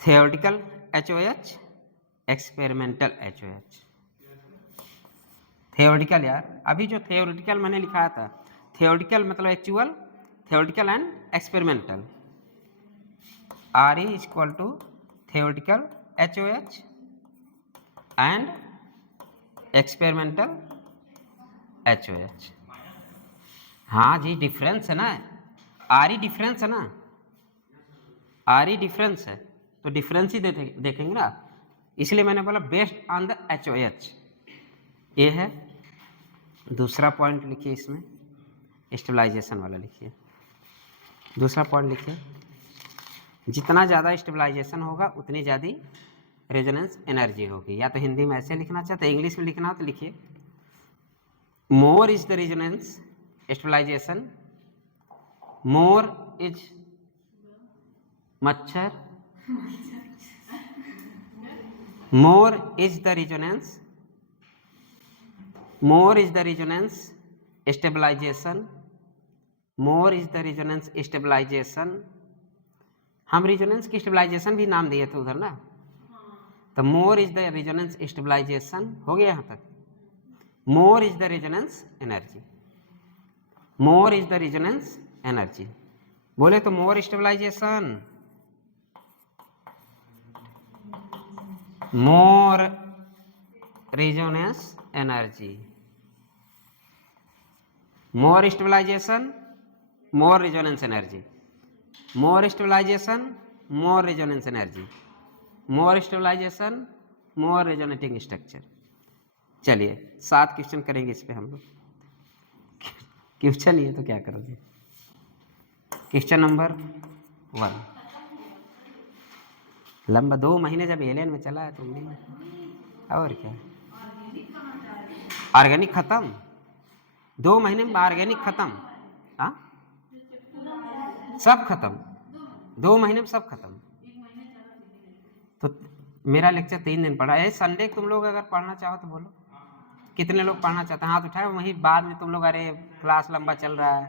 theoretical H O H experimental H O H. Theoretical यार, अभी जो थियोरेटिकल मैंने लिखाया था, थियोरेटिकल मतलब actual, theoretical and experimental. R E is equal to theoretical H O H and experimental H O H. हाँ जी, डिफरेंस है ना, आर ई डिफरेंस है ना, आर ई डिफरेंस है, तो डिफरेंस ही देखेंगे ना, इसलिए मैंने बोला based on the H O H. ये है दूसरा पॉइंट, लिखिए इसमें स्टेबलाइजेशन वाला लिखिए। दूसरा पॉइंट लिखिए, जितना ज़्यादा स्टेबलाइजेशन होगा उतनी ज़्यादा रेजोनेंस एनर्जी होगी। या तो हिंदी में ऐसे लिखना चाहते हैं, इंग्लिश में लिखना हो तो लिखिए, more is the resonance stabilization, more is मच्छर, more is the resonance, more is the resonance stabilization, more is the resonance stabilization. हम रेजोनेंस की स्टेबलाइजेशन भी नाम दिए थे उधर ना, तो more is the resonance stabilization हो गया यहाँ तक। More is the resonance energy, more is the resonance energy. बोले तो more stabilization, more resonance energy, more stabilization, more resonance energy, more stabilization, more resonance energy, more stabilization, मोर रेजोनेटिंग स्ट्रक्चर। चलिए 7 क्वेश्चन करेंगे इस पे हम लोग। क्वेश्चन ही है तो क्या करोगे। क्वेश्चन नंबर 1, लंबा 2 महीने जब एलियन में चला है तुम भी, और क्या, ऑर्गेनिक खत्म 2 महीने में, ऑर्गेनिक खत्म, हाँ सब खत्म 2 महीने में, सब खत्म। तो मेरा लेक्चर 3 दिन पढ़ा है। संडे तुम लोग अगर पढ़ना चाहो तो बोलो, कितने लोग पढ़ना चाहते हैं हाथ उठाए। वहीं बाद में तुम लोग, अरे क्लास लंबा चल रहा है,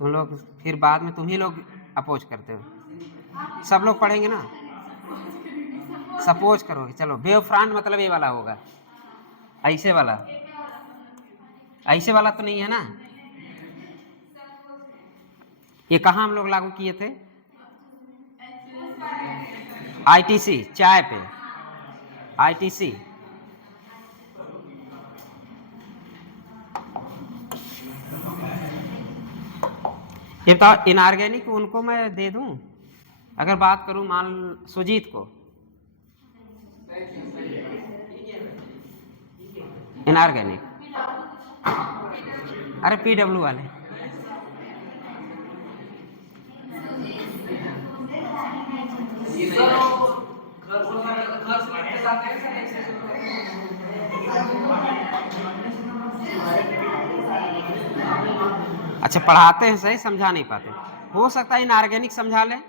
तुम लोग फिर बाद में तुम ही लोग अपोज करते हो। सब लोग पढ़ेंगे ना, सपोज करोगे। चलो वेव फ्रंट मतलब ये वाला होगा, ऐसे वाला, ऐसे वाला तो नहीं है ना। ये कहाँ हम लोग लागू किए थे, आईटीसी, चाय पे आईटीसी। ये बताओ इनऑर्गेनिक उनको मैं दे दूं, अगर बात करूं मान सुजीत को, इनऑर्गेनिक, अरे पीडब्ल्यू वाले, अच्छा पढ़ाते हैं सही, समझा नहीं पाते। हो सकता है इनऑर्गेनिक समझा लें।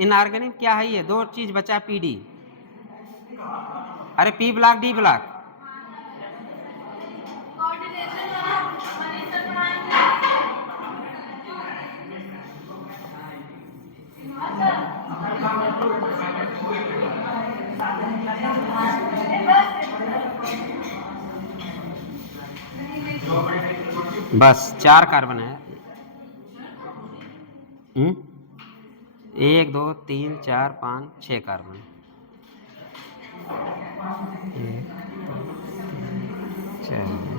इनऑर्गेनिक क्या है, ये 2 चीज बचा, पीडी, अरे पी ब्लॉक डी ब्लॉक, बस 4 कार्बन है। 1 2 3 4 5 6 कार्बन, 1 4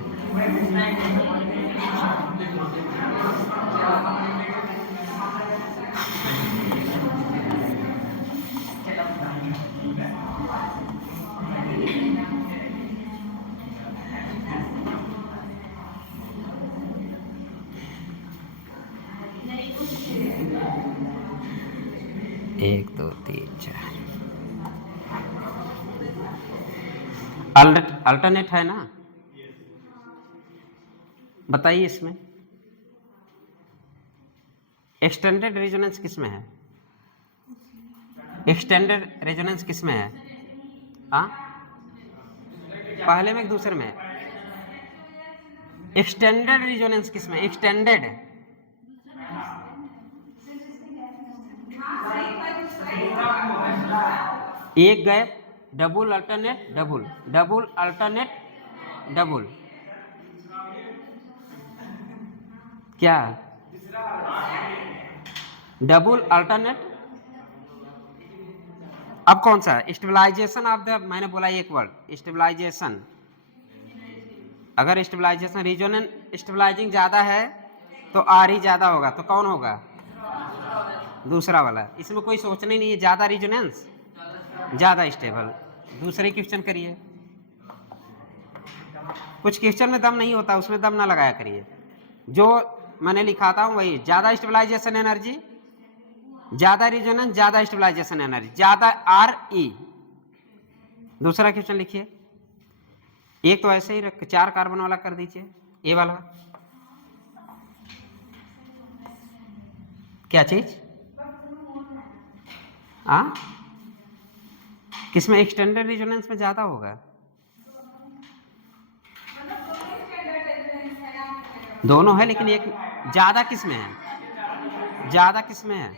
1 2 3 4 अल्टरनेट है ना? बताइए इसमें एक्सटेंडेड रेजोनेंस किस में है? एक्सटेंडेड रेजोनेंस किस में है? हाँ, पहले में एक दूसरे में। एक्सटेंडेड रेजोनेंस किस में? एक्सटेंडेड एक gap, double alternate double, double alternate double, क्या डबल अल्टरनेट? अब कौन सा? स्टेबलाइजेशन ऑफ द, मैंने बोला एक वर्ड स्टेबलाइजेशन। अगर स्टेबलाइजेशन रीजोनेंस स्टेबलाइजिंग ज्यादा है तो आर ही ज्यादा होगा, तो कौन होगा? दूसरा वाला। इसमें कोई सोचना ही नहीं है, ज्यादा रीजोनेंस ज्यादा स्टेबल। दूसरे क्वेश्चन करिए। कुछ क्वेश्चन में दम नहीं होता, उसमें दम ना लगाया करिए। जो मैंने लिखा था वही, ज्यादा स्टेबलाइजेशन एनर्जी, ज्यादा रेजोनेंस, ज्यादा स्टेबलाइजेशन एनर्जी, ज्यादा आर ई। दूसरा क्वेश्चन लिखिए। एक तो ऐसे ही रख 4 कार्बन वाला कर दीजिए, ए वाला। क्या चीज? हाँ, किसमें? एक्सटेंडेड रेजोनेंस में ज्यादा होगा। दोनों है, लेकिन एक ज्यादा किसमें है? ज्यादा किसमें है?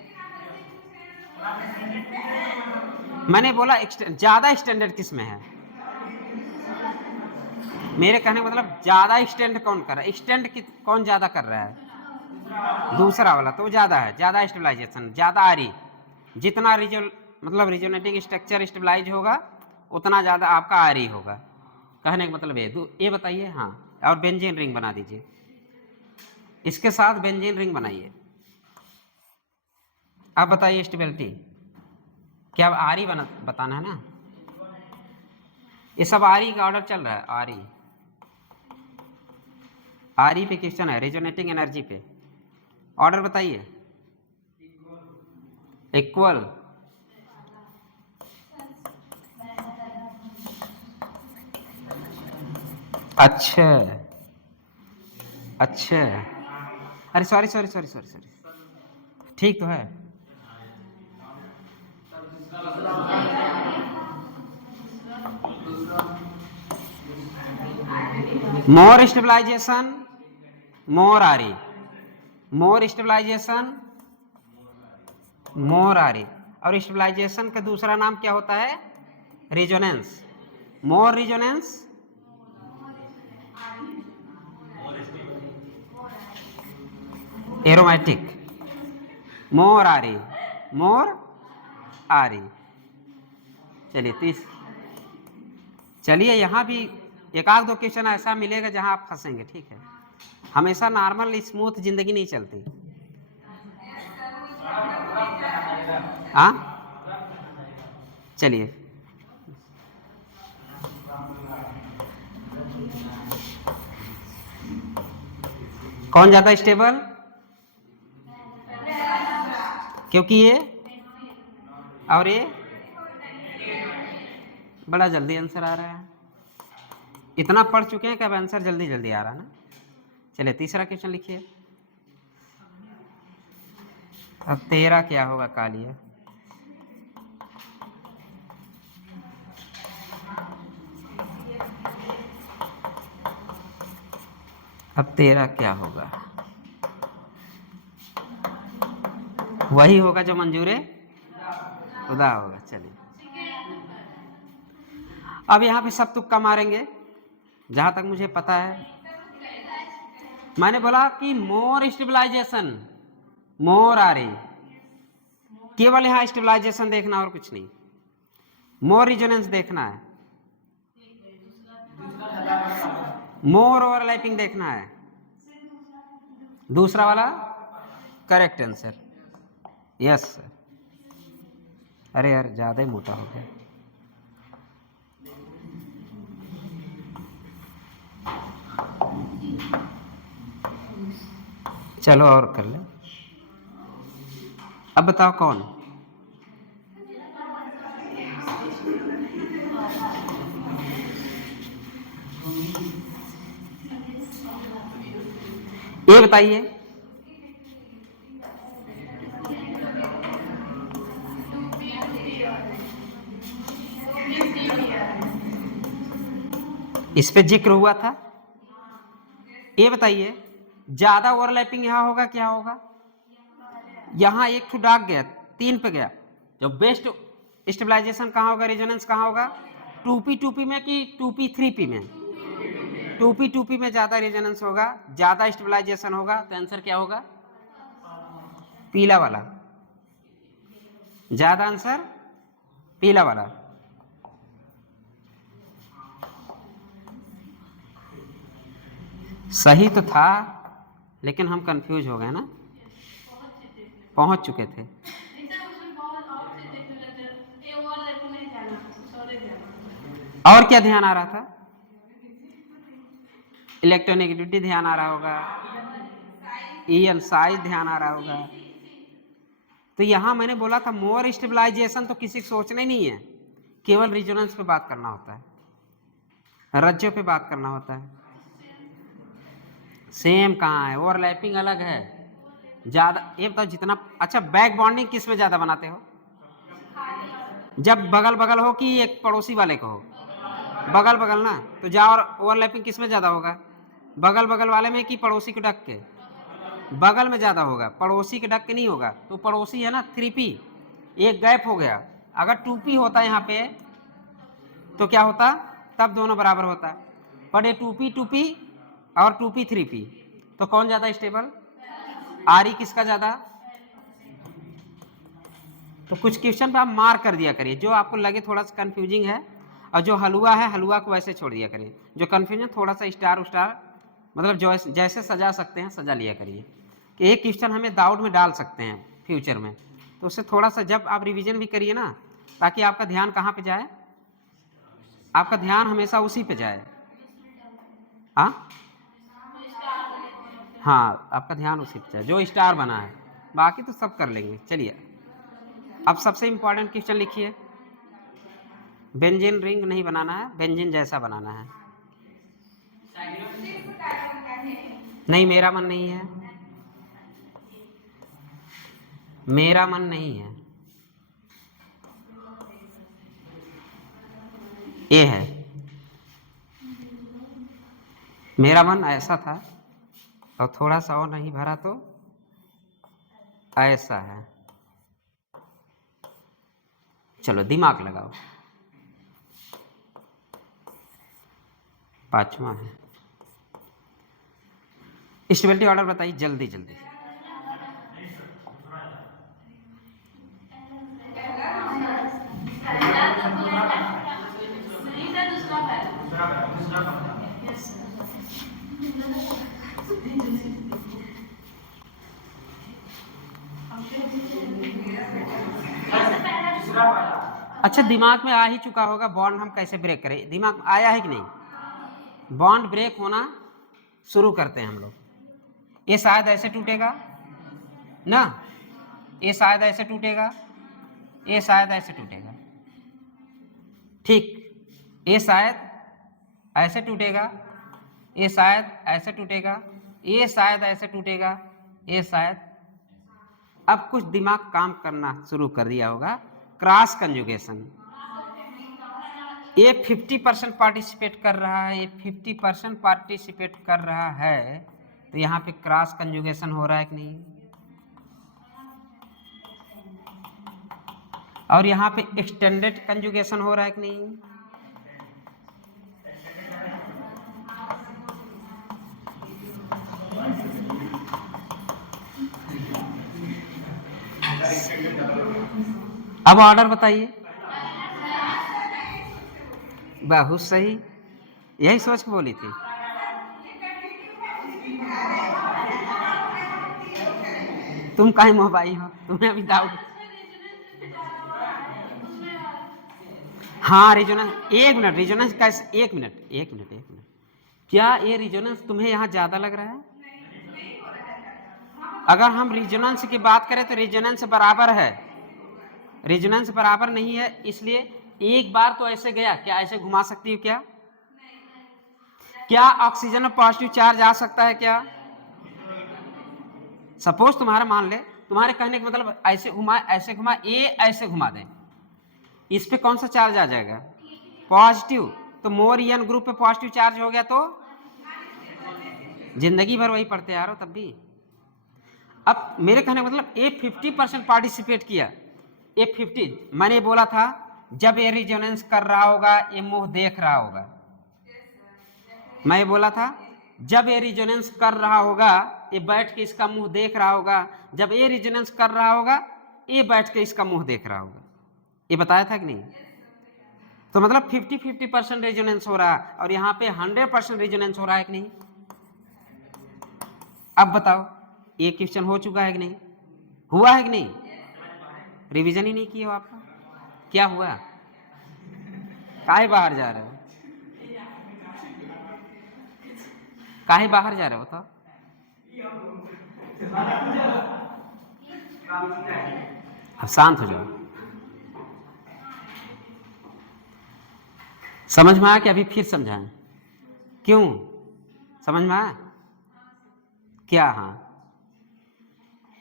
मैंने बोला ज्यादा स्टैंडर्ड किसमें है। मेरे कहने का मतलब ज्यादा एक्सटेंड कौन कर रहा है? एक्सटेंड कौन ज्यादा कर रहा है? दूसरा वाला तो ज्यादा है, ज्यादा स्टेबलाइजेशन, ज्यादा आरी। जितना मतलब रिजोनेटिंग स्ट्रक्चर स्टेबलाइज होगा उतना ज्यादा आपका आरी होगा। कहने का मतलब ये बताइए। हाँ, और बेंजीन रिंग बना दीजिए, इसके साथ बेंजीन रिंग बनाइए। आप बताइए स्टेबिलिटी क्या? आरी बताना है ना। ये सब आरी का ऑर्डर चल रहा है। आरी पे क्वेश्चन है, रेजोनेटिंग एनर्जी पे। ऑर्डर बताइए। इक्वल, अच्छा अच्छा, अरे sorry sorry sorry sorry sorry, ठीक तो है। मोर स्टेबलाइजेशन मोर आरी, मोर स्टेबलाइजेशन मोर आरी। और स्टेबलाइजेशन का दूसरा नाम क्या होता है? Resonance. More resonance, aromatic. More आरी, मोर आरी। चलिए चलिए यहाँ भी एक आध दो क्वेश्चन ऐसा मिलेगा जहां आप फंसेंगे, ठीक है। हमेशा नॉर्मल स्मूथ जिंदगी नहीं चलती। हाँ, चलिए। कौन ज्यादा स्टेबल? क्योंकि ये और ये बड़ा जल्दी आंसर आ रहा है। इतना पढ़ चुके हैं कि अब आंसर जल्दी जल्दी आ रहा है ना। चलिए तीसरा क्वेश्चन लिखिए। अब 13 क्या होगा? कालिया। अब 13 क्या होगा? वही होगा जो मंजूरे खुदा होगा। चलिए अब यहाँ पे सब तुक्का मारेंगे जहां तक मुझे पता है। मैंने बोला कि मोर स्टेबलाइजेशन, मोर आ रही, केवल यहाँ स्टेबलाइजेशन देखना और कुछ नहीं। मोर रिजोनेंस देखना है, मोर ओवरलैपिंग देखना है। दूसरा वाला करेक्ट आंसर, यस सर। अरे यार ज्यादा ही मोटा हो गया। चलो और कर ले। अब बताओ कौन? ये बताइए। इस पे जिक्र हुआ था। ये बताइए ज्यादा ओवरलैपिंग यहां होगा क्या होगा? यहां एक ठू डाक गया, 3 पे गया। जो बेस्ट स्टेबलाइजेशन कहां होगा, रेजोनेंस कहां होगा? 2p 2p में कि 2p 3p में? 2p 2p में ज्यादा रेजोनेंस होगा, ज्यादा स्टेबलाइजेशन होगा, तो आंसर क्या होगा? पीला वाला। ज्यादा आंसर पीला वाला। सही तो था लेकिन हम कंफ्यूज हो गए ना, पहुंच चुके थे। और क्या ध्यान आ रहा था? इलेक्ट्रोनेगेटिविटी ध्यान आ रहा होगा, ईएन साइज ध्यान आ रहा होगा। तो यहां मैंने बोला था मोर स्टेबलाइजेशन तो किसी को सोचना ही नहीं है, केवल रेजोनेंस पे बात करना होता है, रज्जों पे बात करना होता है। सेम कहाँ है, ओवरलैपिंग अलग है। ज्यादा ये बताओ जितना अच्छा बैक बॉन्डिंग किस में ज्यादा बनाते हो? जब बगल बगल हो कि एक पड़ोसी वाले को हो? बगल बगल ना, तो जा और ओवरलैपिंग किस में ज्यादा होगा? बगल बगल वाले में कि पड़ोसी के डक के? बगल में ज्यादा होगा, पड़ोसी के डक के नहीं होगा। तो पड़ोसी है ना 3p, एक गैप हो गया। अगर 2p होता यहाँ पे तो क्या होता? तब दोनों बराबर होता। पर ये 2p 2p और 2p 3p, तो कौन ज्यादा स्टेबल? आर किसका ज्यादा? तो कुछ क्वेश्चन पे आप मार्क कर दिया करिए, जो आपको लगे थोड़ा सा कंफ्यूजिंग है, और जो हलवा है हलवा को वैसे छोड़ दिया करिए। जो कंफ्यूजन थोड़ा सा स्टार उस्टार मतलब जो जैसे सजा सकते हैं सजा लिया करिए, कि एक क्वेश्चन हमें डाउट में डाल सकते हैं फ्यूचर में। तो उससे थोड़ा सा जब आप रिवीजन भी करिए ना, ताकि आपका ध्यान कहाँ पे जाए? आपका ध्यान हमेशा उसी पे जाए। हाँ हाँ, आपका ध्यान उसी पे जाए जो स्टार बना है, बाकी तो सब कर लेंगे। चलिए अब सबसे इंपॉर्टेंट क्वेश्चन लिखिए। बेंजीन रिंग नहीं बनाना है, बेंजीन जैसा बनाना है। नहीं मेरा मन नहीं है, मेरा मन नहीं है, ये है। मेरा मन ऐसा था और थोड़ा सा और नहीं भरा तो ऐसा है। चलो दिमाग लगाओ। 5वां है। स्टेबिलिटी ऑर्डर बताइए जल्दी जल्दी। अच्छा दिमाग में आ ही चुका होगा बॉन्ड हम कैसे ब्रेक करें, दिमाग में आया है कि नहीं? बॉन्ड ब्रेक होना शुरू करते हैं हम लोग। ये शायद ऐसे टूटेगा ना, ये शायद ऐसे टूटेगा, ये शायद ऐसे टूटेगा, ठीक। ये शायद ऐसे टूटेगा, ये शायद ऐसे टूटेगा, ये शायद ऐसे टूटेगा, ये शायद। अब कुछ दिमाग काम करना शुरू कर दिया होगा, क्रॉस कंजुगेशन। ये 50% पार्टिसिपेट कर रहा है, ये 50% पार्टिसिपेट कर रहा है, तो यहाँ पे क्रॉस कंजुगेशन हो रहा है कि नहीं? और यहाँ पे एक्सटेंडेड कंजुगेशन हो रहा है कि नहीं? अब ऑर्डर बताइए। बहुत सही, यही सोच के बोली थी। तुम काहे मोबाइल हो, तुम्हें अभी डाउट? हाँ रिजोनेंस, एक मिनट, रिजोनेंस कैसे? एक मिनट एक मिनट एक मिनट, क्या ये रिजोनेंस तुम्हें यहाँ ज्यादा लग रहा है? अगर हम रिजोनेंस की बात करें तो रिजोनेंस बराबर है, रिजोनेंस बराबर नहीं है, इसलिए एक बार तो ऐसे गया, क्या ऐसे घुमा सकती हो क्या? क्या ऑक्सीजन में पॉजिटिव चार्ज आ सकता है क्या? सपोज तुम्हारा मान ले, तुम्हारे कहने का मतलब ऐसे घुमा, ऐसे घुमा, ए ऐसे घुमा दें, इस पे कौन सा चार्ज आ जाएगा? पॉजिटिव। तो मोर ईएन ग्रुप पे पॉजिटिव चार्ज हो गया तो जिंदगी भर वही पढ़ते आ रहे हो तब भी। अब मेरे कहने का मतलब ए 50% पार्टिसिपेट किया, ए 50, मैंने बोला था जब ये रिजोनेंस कर रहा होगा ये मुंह देख रहा होगा, मैं बोला था जब ये रिजोनेंस कर रहा होगा ये बैठ के इसका मुंह देख रहा होगा, जब ये रिजोनेंस कर रहा होगा ये बैठ के इसका मुंह देख रहा होगा, ये बताया था कि नहीं? तो मतलब 50-50% रेजोनेंस हो रहा है और यहाँ पे 100% रेजोनेंस हो रहा है कि नहीं? अब बताओ ये क्वेश्चन हो चुका है कि नहीं? हुआ है कि नहीं? रिवीजन ही नहीं किया हो आपका, क्या हुआ? काहे बाहर जा रहे हो? काहे बाहर जा रहे हो बताओ? अब शांत हो जाओ। समझ में आया कि अभी फिर समझाएं? क्यों समझ में आया क्या? हाँ,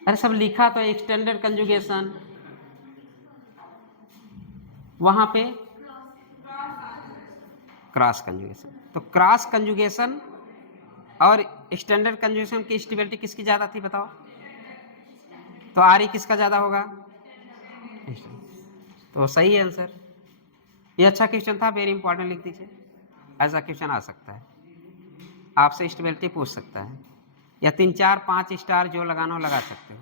अरे सब लिखा तो एक्सटेंडेड कंजुगेशन, वहां पे क्रॉस कंजुगेशन, तो क्रॉस कंजुगेशन और एक्सटेंडेड कंजुगेशन की स्टेबिलिटी किसकी ज्यादा थी बताओ? तो आर किसका ज्यादा होगा? तो सही है आंसर। ये अच्छा क्वेश्चन था, वेरी इंपॉर्टेंट, लिख दीजिए। ऐसा क्वेश्चन आ सकता है, आपसे स्टेबिलिटी पूछ सकता है, या 3 4 5 स्टार जो लगाना हो लगा सकते हो।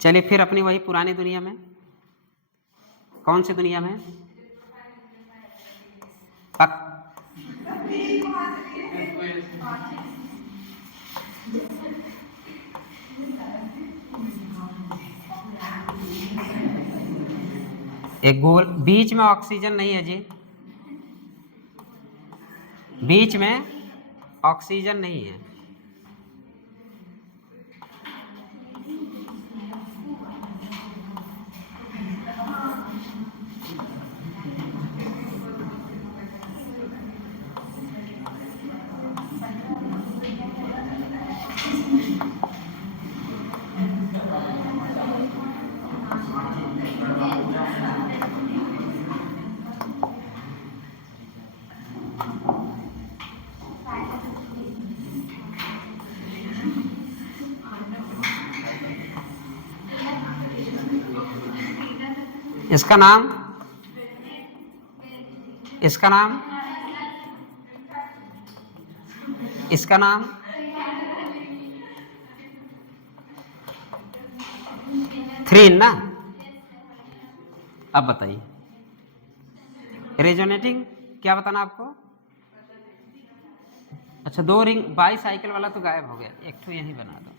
चलिए फिर अपनी वही पुरानी दुनिया में, कौन सी दुनिया में? एक गोल, बीच में ऑक्सीजन नहीं है जी, बीच में ऑक्सीजन नहीं है। इसका नाम, इसका नाम, इसका नाम थ्रीन ना। अब बताइए रेजोनेटिंग क्या बताना आपको? अच्छा 2 रिंग, बाई साइकिल वाला तो गायब हो गया, एक तो यही बना दो।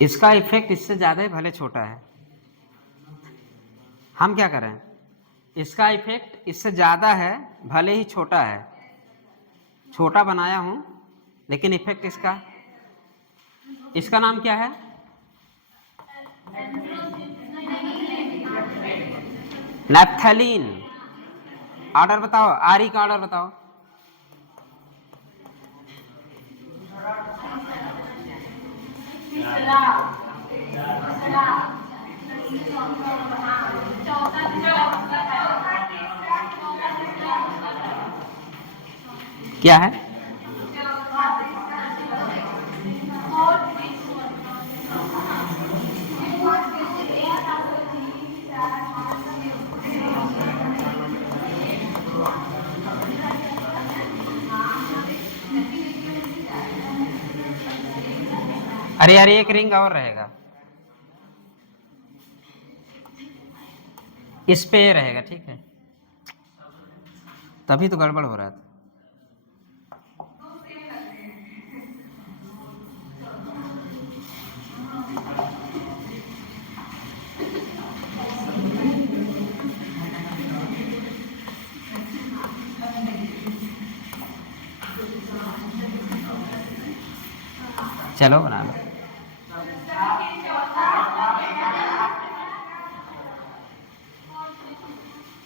इसका इफेक्ट इससे ज्यादा ही भले छोटा है, हम क्या करें? इसका इफेक्ट इससे ज्यादा है भले ही छोटा है, छोटा बनाया हूं लेकिन इफेक्ट इसका, इसका नाम क्या है? नैप्थलीन। ऑर्डर बताओ, आरी का ऑर्डर बताओ। क्या है? अरे यार एक रिंग और रहेगा, इस पे रहेगा, ठीक है, तभी तो गड़बड़ हो रहा था। चलो बना लो।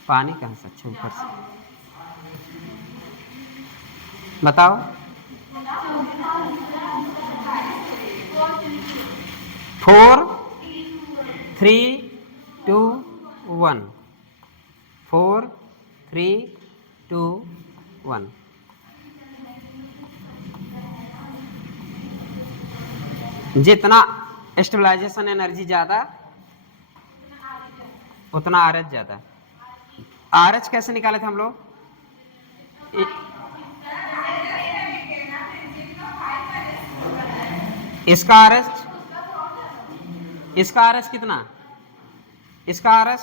पानी कहाँ से? अच्छा ऊपर से बताओ। 4 3 2 1 4 3 2 1। जितना स्टेबलाइजेशन एनर्जी ज़्यादा उतना आरएच ज़्यादा। आरएच कैसे निकाले थे हम लोग? इसका आरएच, इसका आरएच कितना? इसका आरएच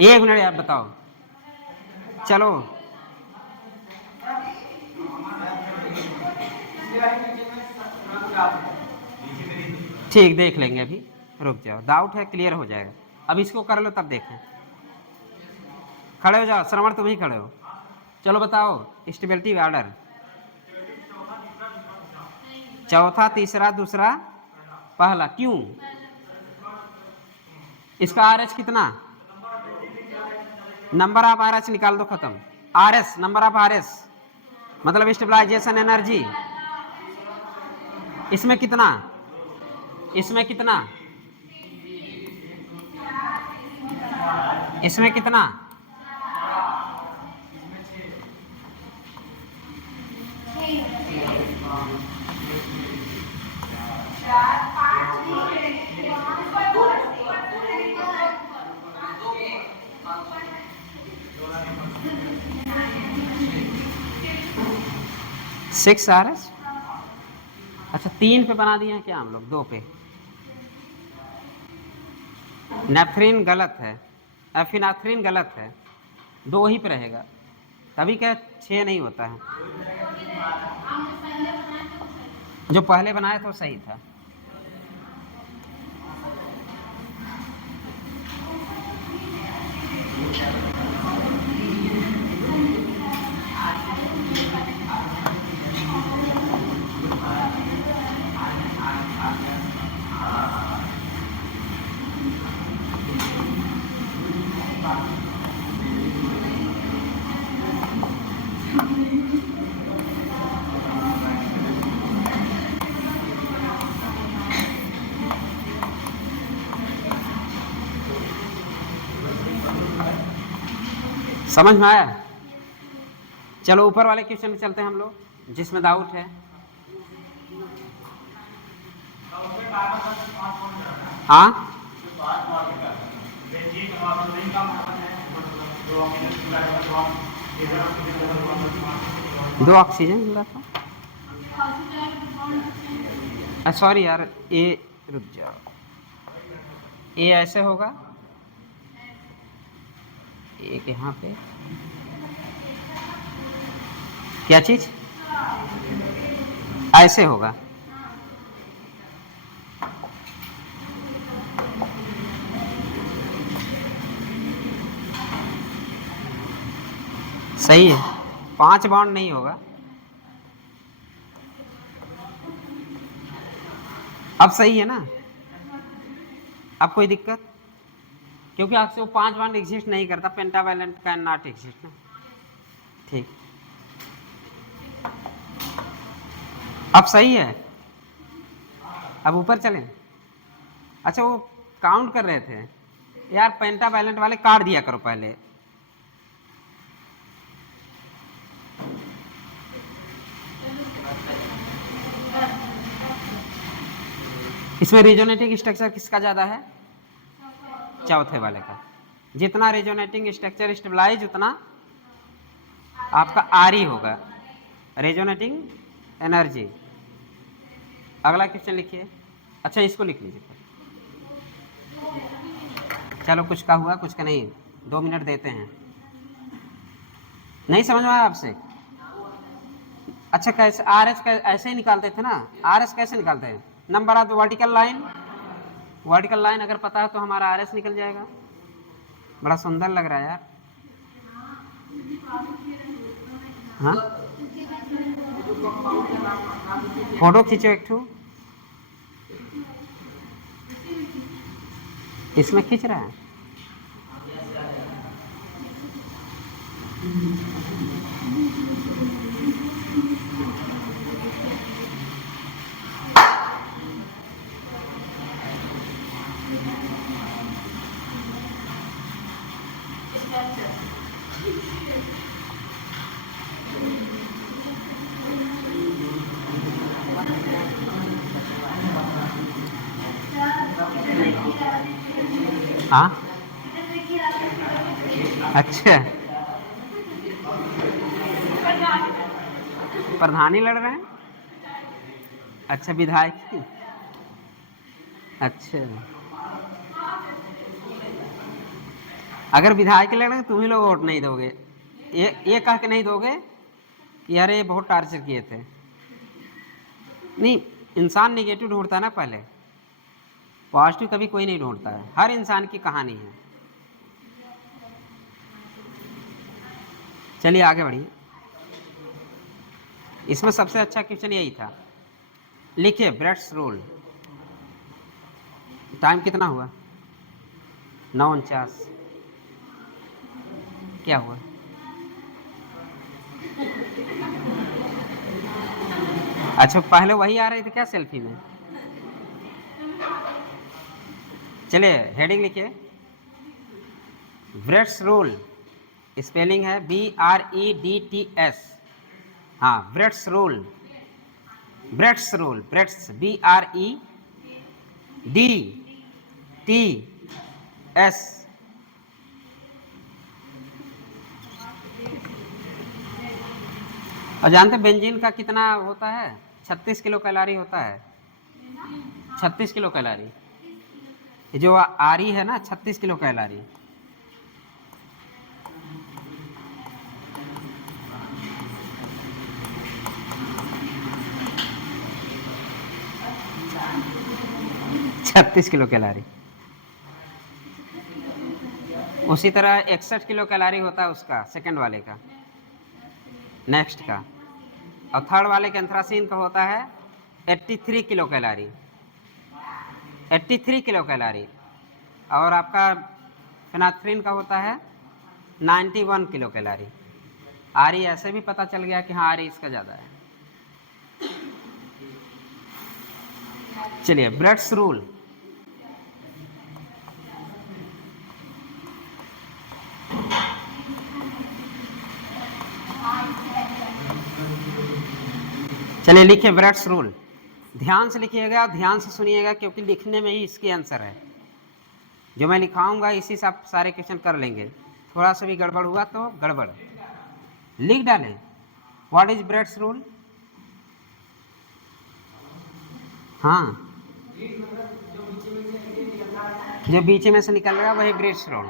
एक मिनट यार बताओ। चलो ठीक, देख लेंगे अभी, रुक जाओ, डाउट है, क्लियर हो जाएगा। अब इसको कर लो तब देखें। खड़े हो जाओ, श्रवण तुम ही खड़े हो। चलो बताओ स्टेबिलिटी ऑर्डर। चौथा, तीसरा, दूसरा, पहला। क्यों? इसका आरएच कितना? नंबर ऑफ आरएच निकाल दो, खत्म। आरएस, नंबर ऑफ आरएस मतलब स्टेबलाइजेशन एनर्जी। इसमें कितना? इसमें कितना? इसमें कितना? Six RS. अच्छा 3 पे बना दिए हैं क्या हम लोग? 2 पे। नेफ्रिन गलत है, एफिनाफ्रिन गलत है, 2 ही पे रहेगा, तभी क्या 6 नहीं होता है। जो पहले बनाया तो सही था। समझ में आया? चलो ऊपर वाले क्वेश्चन में चलते हैं हम लोग, जिसमें डाउट है। हाँ, 2 ऑक्सीजन मिला था। सॉरी यार, ए रुक जाओ, ए ऐसे होगा, एक यहाँ पे क्या चीज ऐसे होगा। सही है, 5 बॉन्ड नहीं होगा। अब सही है ना? अब कोई दिक्कत? क्योंकि आपसे वो 5 बॉन्ड एग्जिस्ट नहीं करता, पेंटावैलेंट कैन नॉट एग्जिस्ट ना। ठीक, अब सही है। अब ऊपर चलें। अच्छा वो काउंट कर रहे थे यार, पेंटावैलेंट वाले काट दिया करो पहले। इसमें रेजोनेटिंग स्ट्रक्चर किसका ज्यादा है? चौथे वाले का। जितना रेजोनेटिंग स्ट्रक्चर स्टेबलाइज उतना आपका आर ही होगा, रेजोनेटिंग एनर्जी। अगला क्वेश्चन लिखिए। अच्छा इसको लिख लीजिए। चलो कुछ का हुआ कुछ का नहीं, 2 मिनट देते हैं। नहीं समझ में आया आपसे? अच्छा कैसे आर एच ऐसे ही निकालते थे ना? आर एस कैसे निकालते हैं? Number of vertical line, vertical line अगर पता है तो हमारा आर एस निकल जाएगा। बड़ा सुंदर लग रहा है यार। हाँ फोटो खींचो एक ठो। इसमें खींच रहा है। हाँ अच्छा, प्रधानी लड़ रहे हैं। अच्छा विधायक, अच्छा अगर विधायक लड़ रहे हैं तुम ही लोग वोट नहीं दोगे, ये कह के नहीं दोगे कि यार ये बहुत टार्चर किए थे। नहीं, इंसान निगेटिव ढूंढता है ना, पहले पॉजिटिव कभी कोई नहीं ढूंढता है। हर इंसान की कहानी है। चलिए आगे बढ़िए। इसमें सबसे अच्छा क्वेश्चन यही था। लिखिए ब्रेड्स रूल। टाइम कितना हुआ? 9:49। क्या हुआ? अच्छा पहले वही आ रही थी क्या सेल्फी में? चलिए हेडिंग लिखिए, ब्रेड्स रूल। स्पेलिंग है BREDTS। हाँ Bredt's rule, Bredt's rule, breads BREDTS। और जानते बेंजीन का कितना होता है? 36 किलो कैलोरी होता है। 36 किलो कैलोरी। जो आरी है ना, 36 किलो कैलोरी। छत्तीस किलो कैलोरी। उसी तरह 61 किलो कैलोरी होता है उसका, सेकंड वाले का, नेक्स्ट का। और थर्ड वाले के एंथ्रासीन का होता है 83 किलो कैलोरी, 83 किलो कैलोरी। और आपका फेनाथ्रीन का होता है 91 किलो कैलोरी। आरी ऐसे भी पता चल गया कि हाँ आरी इसका ज़्यादा है। चलिए ब्रेड्स रूल। चलिए लिखिए ब्रेड्स रूल। ध्यान से लिखिएगा, ध्यान से सुनिएगा, क्योंकि लिखने में ही इसकी आंसर है। जो मैं लिखाऊंगा इसी से आप सारे क्वेश्चन कर लेंगे। थोड़ा सा भी गड़बड़ हुआ तो गड़बड़ लिख डालें। What is Bredt's rule? हाँ, जो बीच में से निकल रहा है वही ब्रेड्स रूल।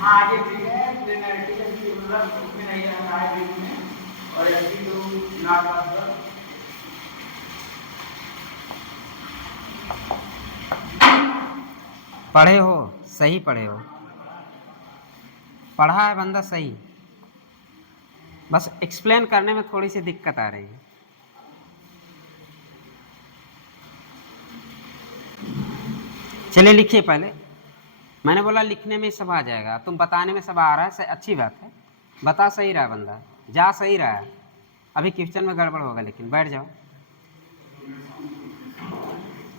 हाँ ये ठीक है, मतलब उसमें नहीं रहता है बीच में, और ऐसी तो नॉट पॉसिबल। पढ़े हो, सही पढ़े हो, पढ़ा है बंदा सही, बस एक्सप्लेन करने में थोड़ी सी दिक्कत आ रही है। चलिए लिखिए पहले। मैंने बोला लिखने में सब आ जाएगा, तुम बताने में सब आ रहा है, अच्छी बात है, बता सही रहा है बंदा, जा सही रहा है। अभी क्वेश्चन में गड़बड़ होगा, लेकिन बैठ जाओ।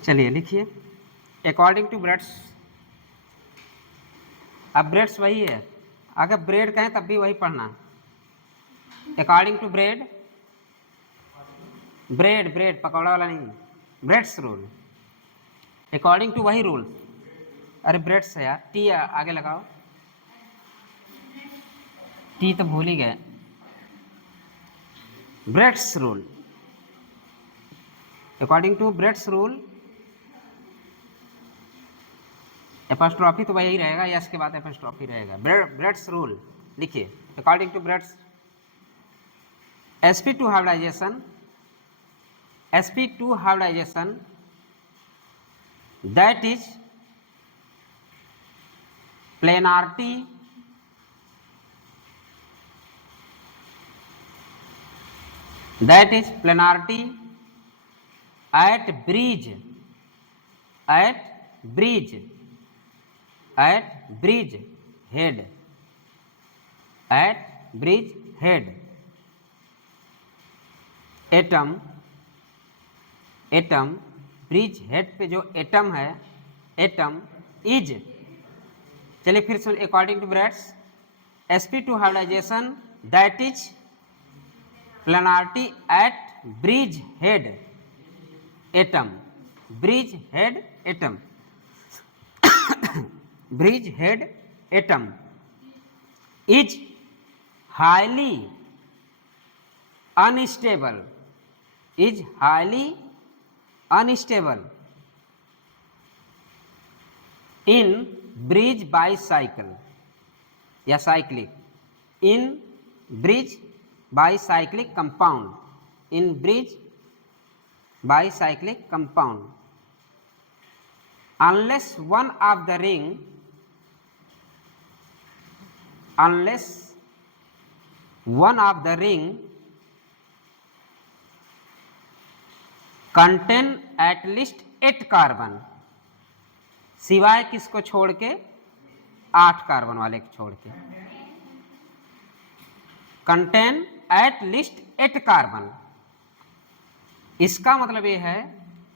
चलिए लिखिए, अकॉर्डिंग टू ब्रेड्स। अब ब्रेड्स वही है, अगर ब्रेड कहें तब भी वही पढ़ना। According to Bredt, Bredt bread pakora वाला नहीं, ब्रेड्स रूल। अकॉर्डिंग टू वही रूल। अरे ब्रेड्स है यार, टी आगे लगाओ, टी तो भूल ही गए। Bredt's rule, according to Bredt's rule, apostrophe तो वही रहेगा, यस के बाद एपोस्ट्रोफी रहेगा। ब्रेड्स रूल लिखिए, according to Bredt's sp2 hybridization, sp2 hybridization that is planarity at bridge head atom bridge head पे जो एटम है, एटम इज, चलिए फिर सुन, according to Bredt's sp2 hybridization that is planarity at bridge head atom, bridge head atom bridge head atom is highly unstable, is highly unstable in bridge bicycle या cyclic, in bridge bicyclic compound, in bridge bicyclic compound unless one of the ring contain at least 8 carbon, सिवाय किसको छोड़ के, 8 कार्बन वाले को छोड़ के, कंटेन एट लिस्ट 8 कार्बन। इसका मतलब ये है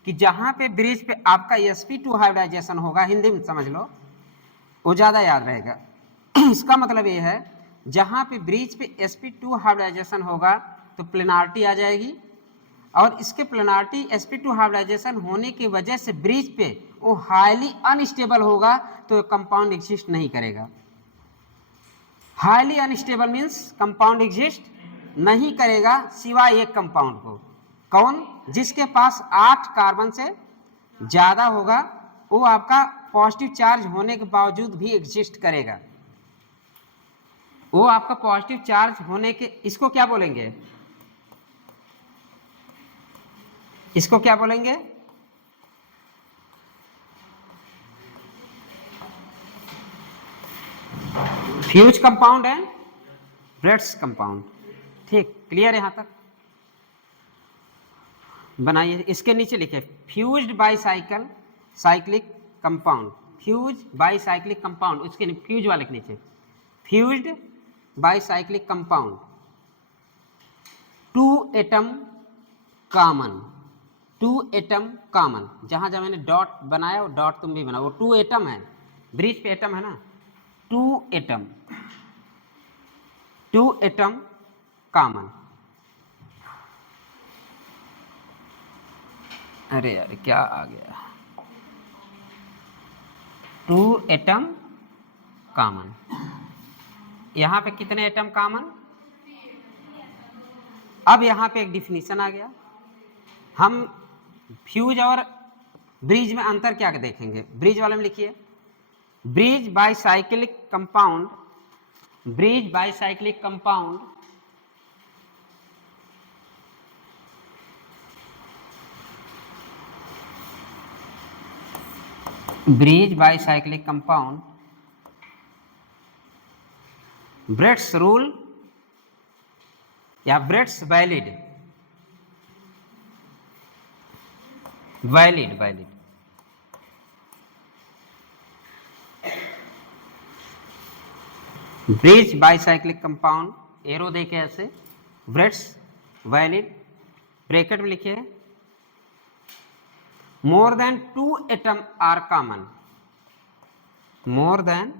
कि जहां पे ब्रिज पे आपका sp2 हाइब्रिडाइजेशन होगा, हिंदी में समझ लो वो ज्यादा याद रहेगा। इसका मतलब ये है जहां पे ब्रिज पे sp2 हाइब्रिडाइजेशन होगा तो प्लेनारिटी आ जाएगी, और इसके प्लेनारिटी sp2 हाइब्रिडाइजेशन होने की वजह से ब्रिज पे वो हाईली अनस्टेबल होगा, तो कंपाउंड एग्जिस्ट नहीं करेगा। Highly unstable means compound exist नहीं करेगा सिवाय एक कंपाउंड को, कौन, जिसके पास 8 कार्बन से ज्यादा होगा, वो आपका पॉजिटिव चार्ज होने के बावजूद भी एग्जिस्ट करेगा। वो आपका पॉजिटिव चार्ज होने के, इसको क्या बोलेंगे, इसको क्या बोलेंगे, फ्यूज कंपाउंड है, ब्रेड्स कंपाउंड। ठीक, क्लियर यहां तक बनाइए। इसके नीचे लिखे fused bicycle cyclic compound, fuse bicyclic compound, उसके फ्यूज वाले के नीचे fused bicyclic compound, 2 atom common, 2 atom common, जहां जहां मैंने डॉट बनाया वो डॉट तुम भी बनाओ, वो 2 एटम है, ब्रिज पे एटम है ना, 2 एटम कॉमन। अरे यार क्या आ गया, 2 एटम कॉमन। यहां पे कितने एटम कॉमन, अब यहां पे एक डिफिनीशन आ गया। हम फ्यूज और ब्रिज में अंतर क्या देखेंगे, ब्रिज वाले में लिखिए, bridge bicyclic compound, bridge bicyclic compound bridge bicyclic compound, Bredt's rule या Bredt's valid, valid bridge bicyclic compound, arrow देखे ऐसे, ब्रेड्स वैलिड, ब्रैकेट में लिखिए more than 2 atom are common, more than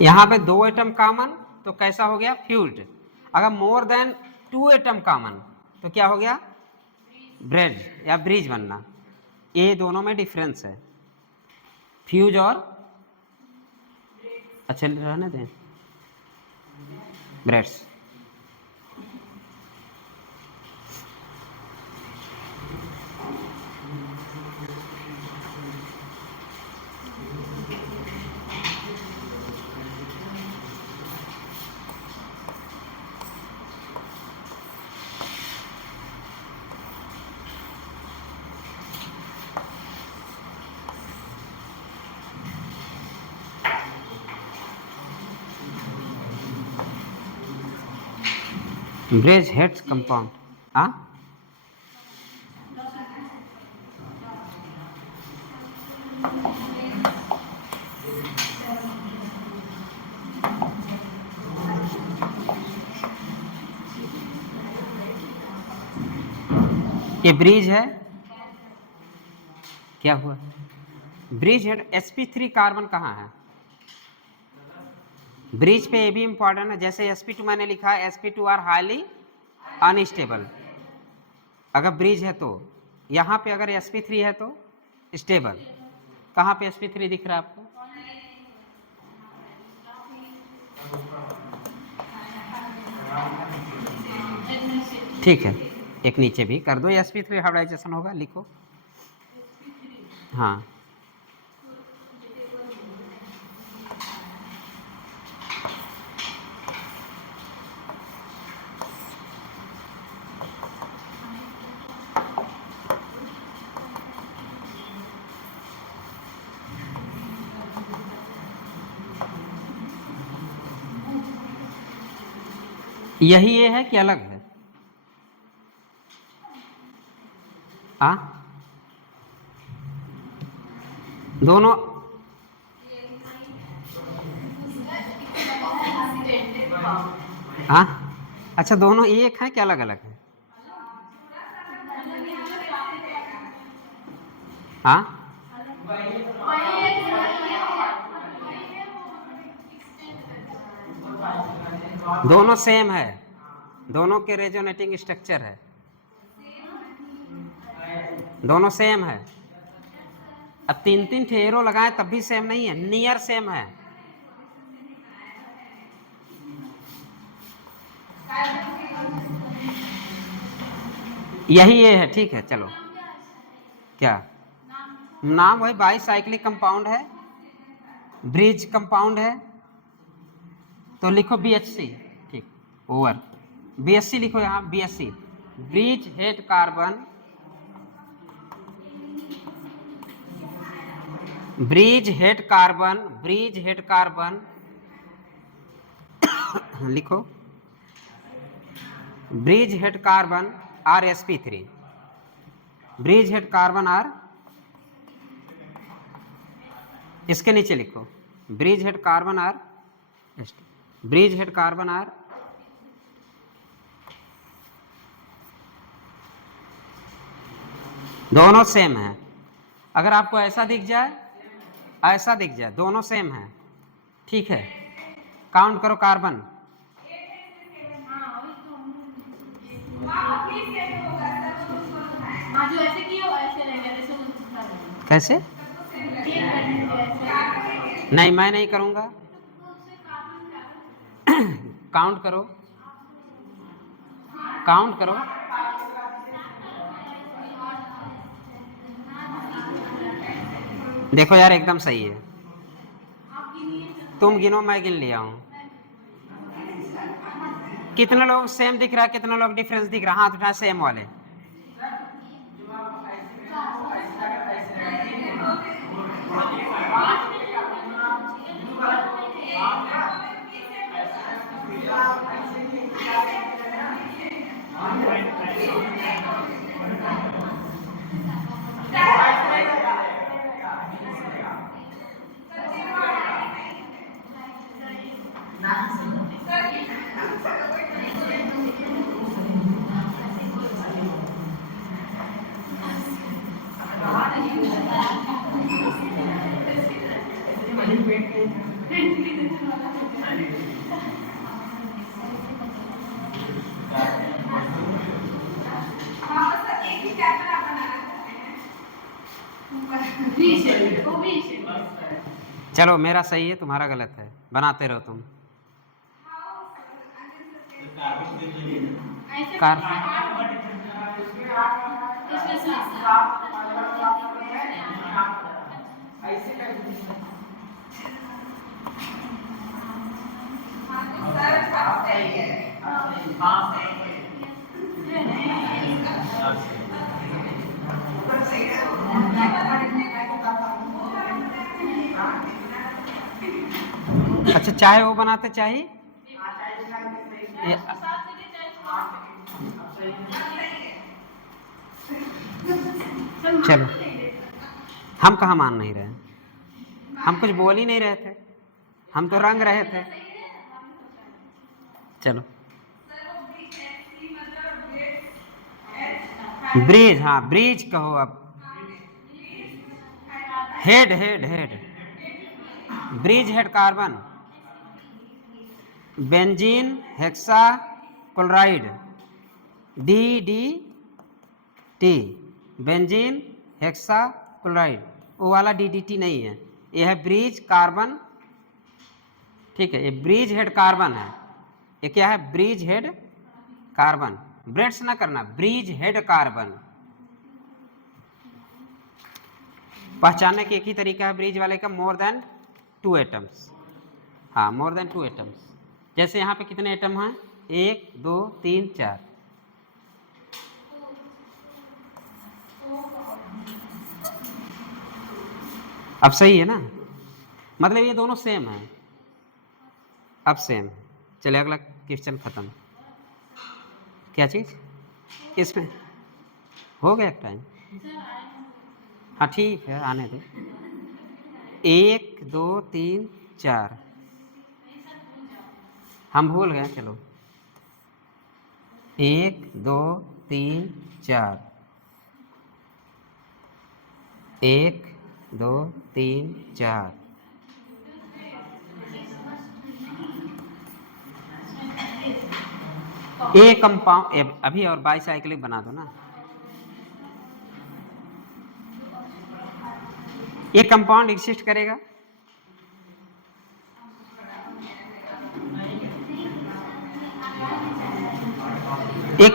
यहां पे 2 एटम कॉमन तो कैसा हो गया, फ्यूज्ड। अगर मोर देन 2 एटम कॉमन तो क्या हो गया, ब्रेड या ब्रिज बनना। ये दोनों में डिफरेंस है, फ्यूज और अच्छा रहने दें ब्रेड्स। ब्रेज heads compound. हाँ, ये ब्रिज है, क्या हुआ? ब्रिज हेड sp3 कार्बन कहाँ है? ब्रिज पे ये भी इंपॉर्टेंट है, जैसे sp2 मैंने लिखा है, sp2 आर हाईली अनस्टेबल। अगर ब्रिज है तो यहाँ पे अगर sp3 है तो स्टेबल। कहाँ पे sp3 दिख रहा है आपको? ठीक है, एक नीचे भी कर दो, sp3 हाइब्रिडाइजेशन होगा, लिखो। हाँ, यही ये है कि अलग है? हाँ, दोनों हाँ, अच्छा दोनों एक है कि अलग अलग है? हाँ, दोनों सेम है, दोनों के रेजोनेटिंग स्ट्रक्चर है, दोनों सेम है। अब तीन तीन ठेरो लगाए तब भी सेम नहीं है, नियर सेम है। यही ये है, ठीक है चलो। क्या नाम? वही बाईसाइक्लिक कंपाउंड है, ब्रिज कंपाउंड है, तो लिखो BHC। ठीक, ओवर BHC लिखो यहाँ, BHC bridge head carbon, bridge head carbon, bridge head carbon लिखो, bridge head carbon are sp3, bridge head carbon are, इसके नीचे लिखो bridge head carbon are, bridge head carbon are दोनों सेम है। अगर आपको ऐसा दिख जाए, ऐसा दिख जाए, दोनों सेम है, ठीक है। काउंट करो कार्बन, कैसे? नहीं, मैं नहीं करूंगा, काउंट करो, काउंट करो। देखो यार एकदम सही है, तुम गिनो मैं गिन लिया हूं। कितने लोग सेम दिख रहा है, कितने लोग डिफरेंस दिख रहा है? हाथ उठा सेम वाले। चलो मेरा सही है, तुम्हारा गलत है, बनाते रहो तुम। कार अच्छा, चाहे वो बनाते चाहे चलो, हम कहाँ मान नहीं रहे, हम कुछ बोल ही नहीं रहे थे, हम तो रंग रहे थे। चलो, ब्रिज, हाँ ब्रिज कहो अब। Head head head, bridge head carbon, benzene hexa chloride, DDT, benzene hexa chloride. वो वाला DDT नहीं है, ये है ब्रिज कार्बन, ठीक है, ये ब्रिज हेड कार्बन है। ये क्या है? Bridge head carbon. ब्रेड्स ना करना, ब्रिज हेड कार्बन। पहचानने के एक ही तरीका है ब्रिज वाले का, मोर देन 2 एटम्स। हाँ, मोर देन 2 एटम्स। जैसे यहाँ पे कितने एटम हैं? 1 2 3 4। अब सही है ना, मतलब ये दोनों सेम है, अब सेम है। चलिए अगला क्वेश्चन खत्म। क्या चीज? इसमें हो गया टाइम? हाँ ठीक है, आने दो। 1 2 3 4, हम भूल गए, चलो 1 2 3 4, 1 2 3 4। ए कंपाउंड अभी और बाईसाइक्लिक बना दो ना। ये कंपाउंड एग्जिस्ट करेगा? ये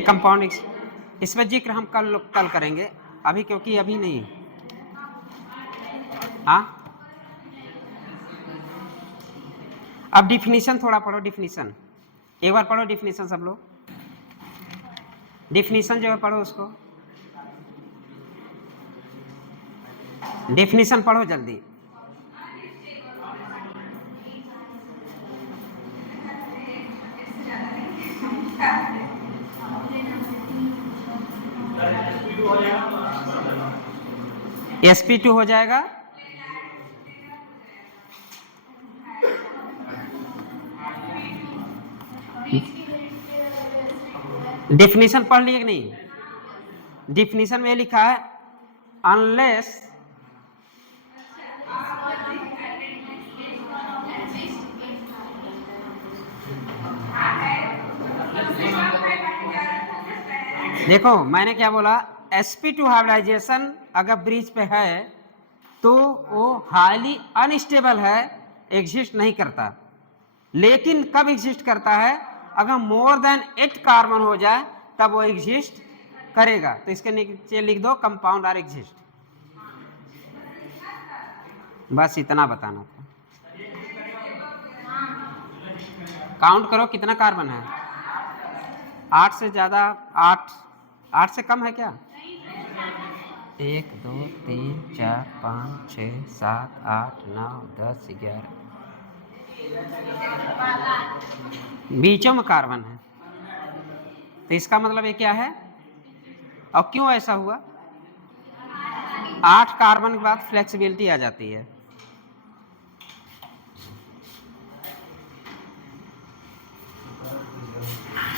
कंपाउंड, इस पर जिक्र हम कल करेंगे, अभी क्योंकि अभी नहीं। हाँ, अब डिफिनीशन थोड़ा पढ़ो, डिफिनीशन एक बार पढ़ो, डिफिनीशन सब लोग, डिफिनीशन जो है पढ़ो उसको, डेफिनेशन पढ़ो जल्दी। sp2 हो जाएगा, डेफिनेशन पढ़ लिए कि नहीं? डेफिनेशन में लिखा है अनलेस देखो मैंने क्या बोला, sp2 हाइब्रिडाइजेशन अगर ब्रिज पे है तो वो हाईली अनस्टेबल है, एग्जिस्ट नहीं करता। लेकिन कब एग्जिस्ट करता है? अगर मोर देन 8 कार्बन हो जाए तब वो एग्जिस्ट करेगा। तो इसके नीचे लिख दो कंपाउंड आर एग्जिस्ट। बस इतना बताना था। काउंट करो कितना कार्बन है। 8 से ज्यादा, 8 से कम है क्या? 1 2 3 4 5 6 7 8 9 10 11, बीचों में कार्बन है। तो इसका मतलब ये क्या है? और क्यों ऐसा हुआ? 8 कार्बन के बाद फ्लेक्सिबिलिटी आ जाती है।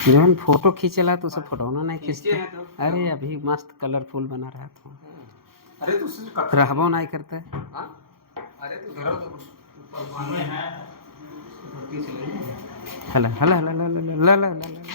जब हम फोटो खींचेला तो सब फोटो नहीं खींचते। अरे अभी मस्त कलरफुल बना रहा था। अरे तो रहबो नहीं करते। अरे तो धरो तो हला हला हला हला हला हला हला